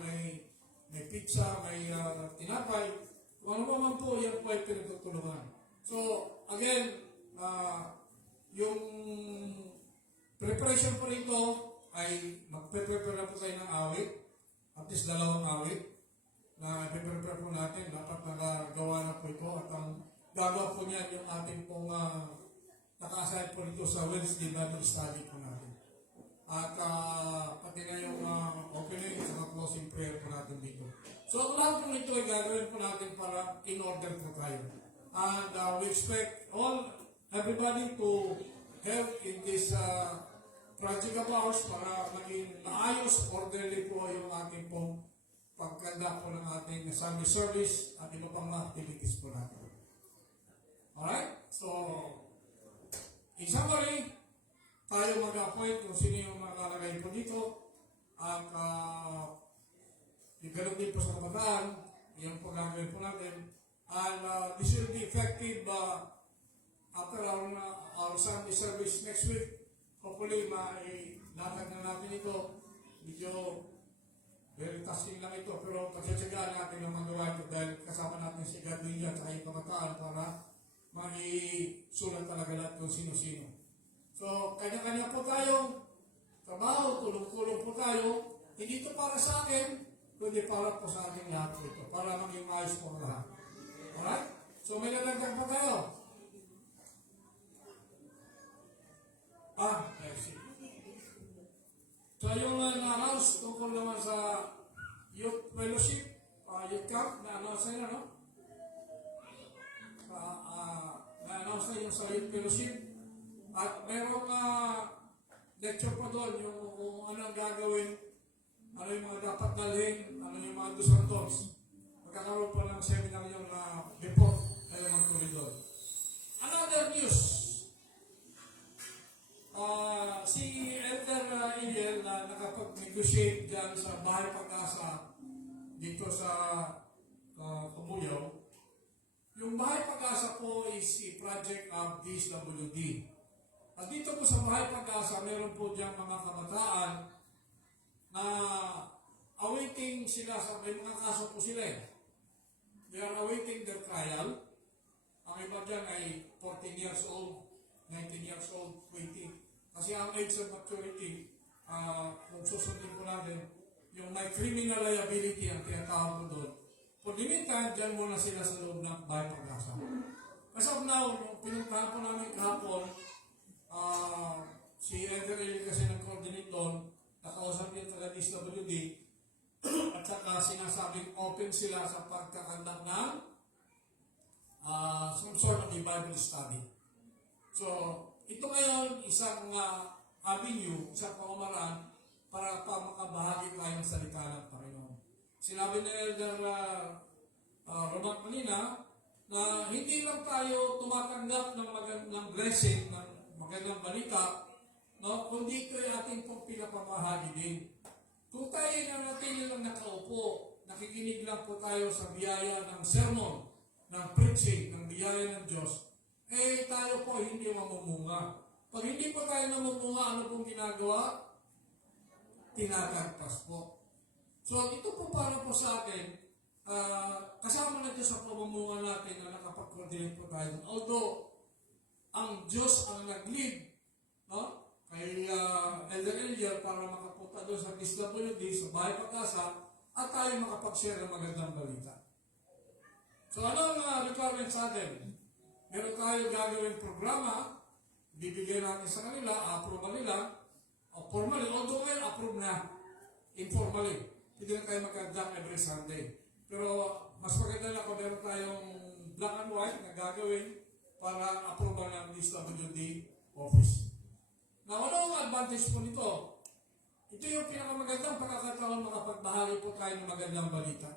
may pizza, may tinapay. Kung ano man po, yan po ay pinagtutulungan. So, again, yung preparation po rito ay magpe-prepare na po tayo ng awit, at least 2 awit, na i-prepare po natin. Dapat nagagawa na po ito at ang gagawa po niyan yung ating pong nakaasay po dito sa Wednesday Bible Study po natin. At pati na yung opening at mga closing prayer po natin dito. So, ang lahat po nito ay gagawin po natin para in order po tayo. And we expect everybody to help in this project of ours para maging maayos, orderly po yung ating pong pagkanda po ng ating Sunday service at iba pang mga activities po natin. Alright? So, in summary, tayo mag-appoint kung sino yung nakalagay po dito. At yung ganun din po sa kabataan, yung po gagawin po natin. And this will be effective after our Sunday service next week. Hopefully, mailatag na natin ito. Medyo very tasking lang ito, pero pagtsatsagaan natin na magawa ito dahil kasama natin si Gadwin at ay kabataan para maisulat talaga lahat kung sino-sino. So, kanya-kanya po tayong trabaho, tulong-tulong po tayo. Hindi ito para sa akin, kundi para po sa ating lahat ito. Para maging maayos po ang lahat. Alright? So, may nalagdag po tayo. I see. So, yung na-announce tungkol naman sa youth fellowship, youth camp, na-announce na no? Na-announce na yung sa youth fellowship. At merong lecture pa doon, yung kung ano ang gagawin, ano yung mga dapat dalhin, ano yung mga do's and don'ts. Magkakaroon pa ng seminar yung report na yung tuloy doon. Another news. Si Elder Iliel na nakapag-negotiate dyan sa Bahay Pag-asa dito sa Kabuyaw. Yung Bahay Pag-asa po is a project of DSWD. At dito po sa Bahay Pag-asa, meron po dyan mga kabataan na awaiting sila sa may mga kaso po sila eh. They are awaiting their trial. Ang iba dyan ay 14 years old, 19 years old, 20. Kasi ang age of maturity, kung susundin po natin, yung may criminal liability ang tinatawag po doon. For the meantime, dyan muna sila sa loob ng Bahay Pag-asa. As of now, nung pinuntahan po namin kahapon, si Edgar Iliel kasi nag-coordinate doon, nakausap yung taga-DSWD, at saka sinasabing open sila sa pagkakandak ng some sort of a Bible study. So, ito ngayon, isang avenue, isang pamamaraan para pa makabahagi tayo ng salita ng Panginoon. Sinabi ni Elder Roman kanina na hindi lang tayo tumatanggap ng blessing, ng magandang balita, no? Kundi ito ay ating pong pinapamahagi din. Kung tayo nanatili lang nakaupo, nakikinig lang po tayo sa biyaya ng sermon, ng preaching, ng biyaya ng Diyos, eh tayo po hindi mamumunga. Pag hindi po tayo namumunga, ano pong ginagawa? Tinatagpas po. So ito po para po sa atin, kasama na Diyos sa pamamunga natin na nakapag-coordinate po tayo. Although, ang Diyos ang nag-lead, no? Kay Elder Iliel para makapunta doon sa DSWD, sa Bahay Pag-asa, at tayo makapag-share ng magandang balita. So ano ang requirement sa atin? Meron tayo gagawin programa, bibigyan natin sa kanila, approve ba nila, formally, although ngayon approve na, informally. Hindi na tayo magka-jump every Sunday. Pero mas maganda na kung meron tayong black and white na gagawin para approval ng DSWD office. Now, ano ang advantage po nito? Ito yung pinakamagandang pagkakataon makapagbahagi po tayo ng magandang balita.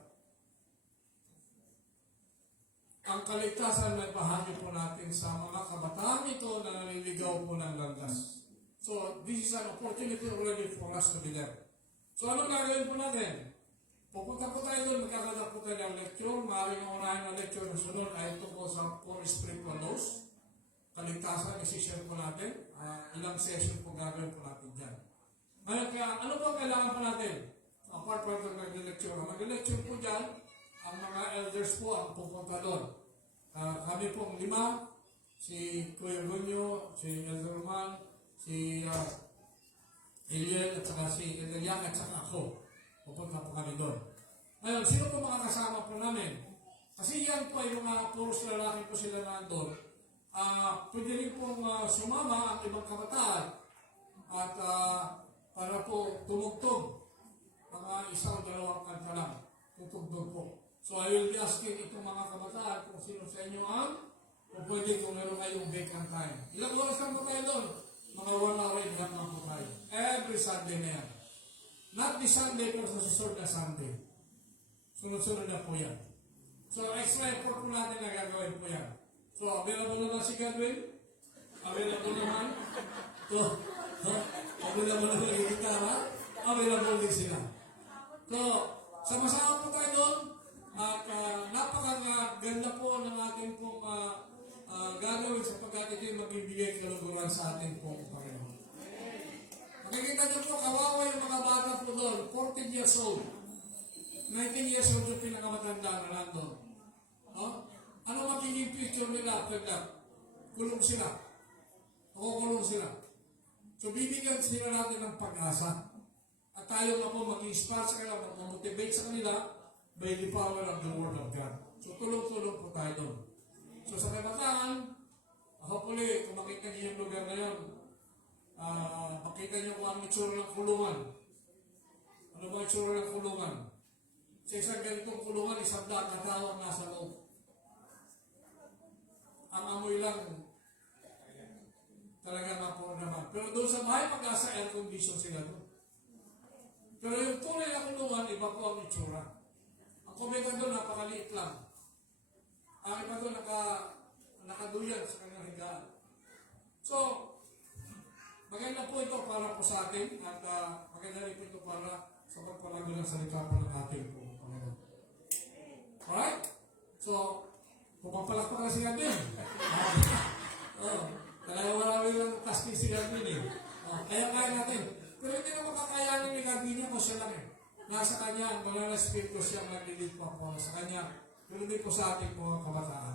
Ang kaligtasan na bahagi po natin sa mga kabataan ito na naliligaw po ng landas. So, this is an opportunity already for us to be there. So, anong gagawin po natin? Pupunta po tayo doon, magkakada po tayo ng lecture. Maaaring ang unahin na lecture na sunod ay tungkol sa 4 spiritual laws. Kaligtasan, isi-share po natin. Ilang session po gagawin po natin dyan. Ngayon, kaya ano po kailangan po natin? Apart from the mag-lecture. Mag-lecture po dyan, ang mga elders po ang pupunta doon. Kami pong 5, si Kuya Gunyo, si Elder Roman, si Eliel, at saka si Elian, at saka ako. Pupunta po kami doon. Ngayon, sino po makakasama po namin? Kasi yan po ay mga puros lalaki po sila na doon. Pwede rin pong sumama ang ibang kabataan at para po tumugtog mga 1 o 2 kanta lang. Tutugtog po. So I will be asking itong mga kabataan kung sino sa inyo ang o pwede kung meron kayong vacant time. Ilang oras lang po tayo doon? Mga 1 hour and a half lang po tayo. Every Sunday na yan. Not this Sunday, pero sa susunod na Sunday. Sunod-sunod na po yan. So, extra effort po natin na gagawin po yan. So, available naman si Godwin? Available naman? Available naman yung gitara? Available din sila. So, sama-sama po tayo doon. At napakaganda po ng ating pong gagawin sapagkat ito yung magbibigay kaluguran sa ating pong Panginoon. Makikita niyo po, kawawa yung mga bata po doon, 14 years old. 19 years old yung pinakamatanda na nandun. Ano magiging future nila after that? Kulong sila. Nakukulong sila. So, bibigyan sila natin ng pag-asa. At tayo nga po mag-inspire sa kanila, mag-motivate sa kanila by the power of the Word of God. So, tulong-tulong po tayo doon. So, sa kabataan, hopefully, kung makita niyo yung lugar na yun, makita niyo kung ang itsura ng kulungan. Ano ba itsura ng kulungan? Sa isang ganitong kulungan, 100 na tao ang nasa loob. Ang amoy lang, talaga nga po naman. Pero doon sa bahay, mag-asa air condition sila doon. Pero yung tunay na kulungan, iba po ang itsura. Ang kumita doon, napakaliit lang. Ang iba doon, nakaduyan sa kanyang higaan. So, maganda po ito para po sa atin at maganda rin po ito para sa pagpalago ng salita po ng ating po. Alright? So, pupapalakpakan si Gavin. Kaya marami lang tasking si Gavin eh. Kaya natin. Pero hindi na makakayanin ni Gavin niya kung siya lang eh. Nasa kanya, ang banal na spirit ko siyang naglilid po ako sa kanya. Pero hindi po sa ating mga kabataan.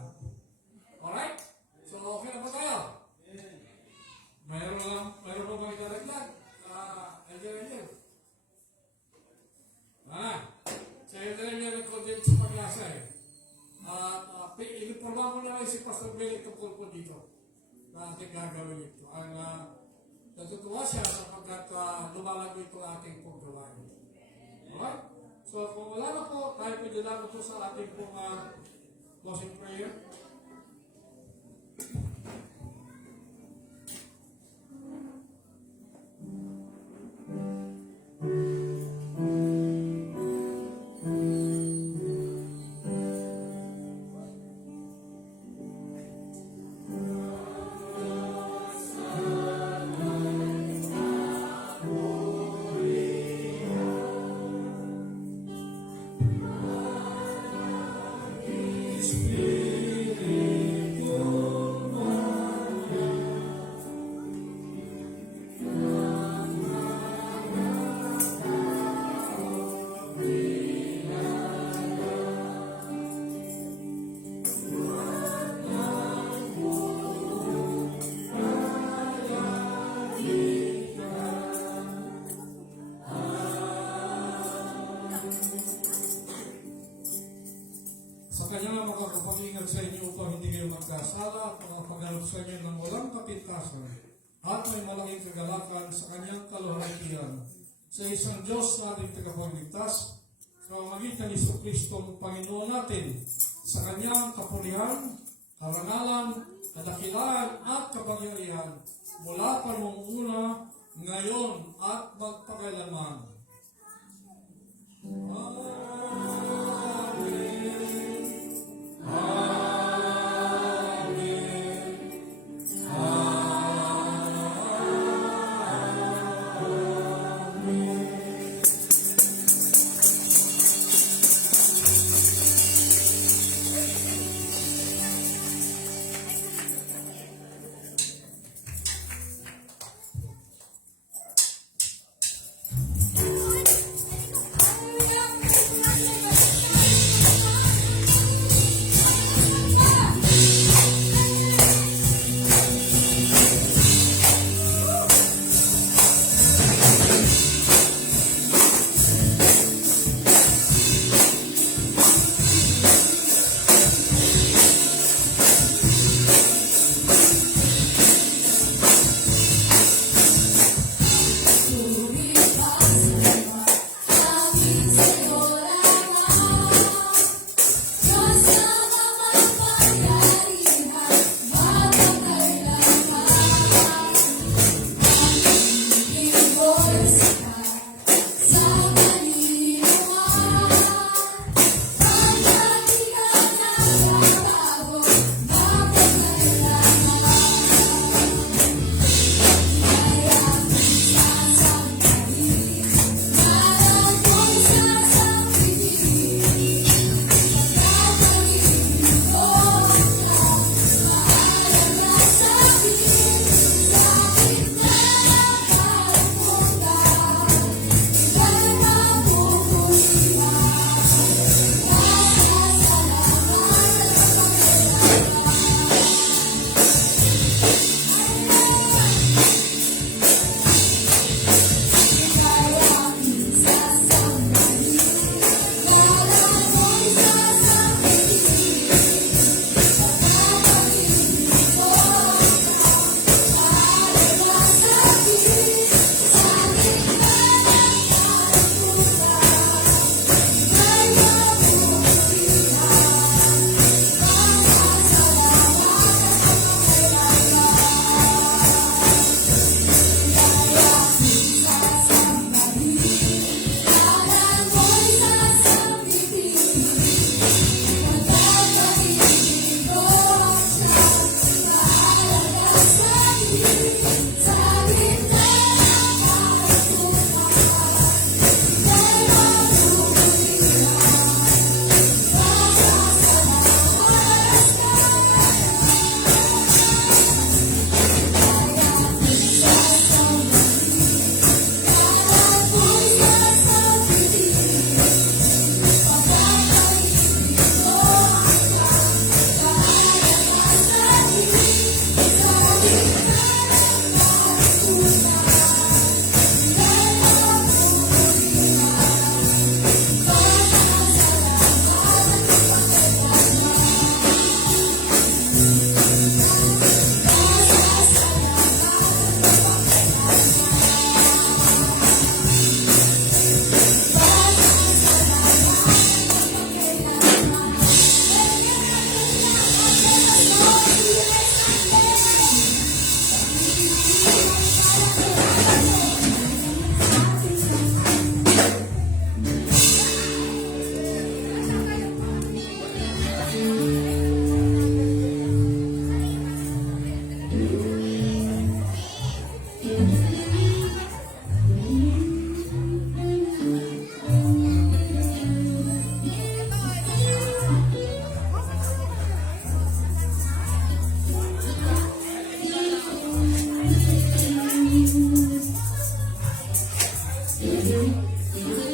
Alright? So, okay na po tayo? Mayroon pa bang itaraglag? Elder. Sa Elder ko din sa paglasa eh. Iniporma ko na rin si Pastor Billy tungkol po dito. Na ating gagawin ito. Ang natutuwa siya sapagkat lumalago ito ating pong gawain. Alright? So, kung wala na po, tayo pwede lang po sa ating pong closing prayer. Sa kanya nga makakapag-ingat sa inyo upang hindi kayo magkasala at makapaghanap sa inyo ng walang kapintasan at may malaking kagalakan sa kanyang kaluhalatian sa isang Diyos na ating tagapagligtas sa pamamagitan ni Kristo ang Panginoon natin sa kanyang kapurihan, karangalan, kadakilaan at kapangyarihan mula pa noong una, ngayon at magpakailanman. Amen.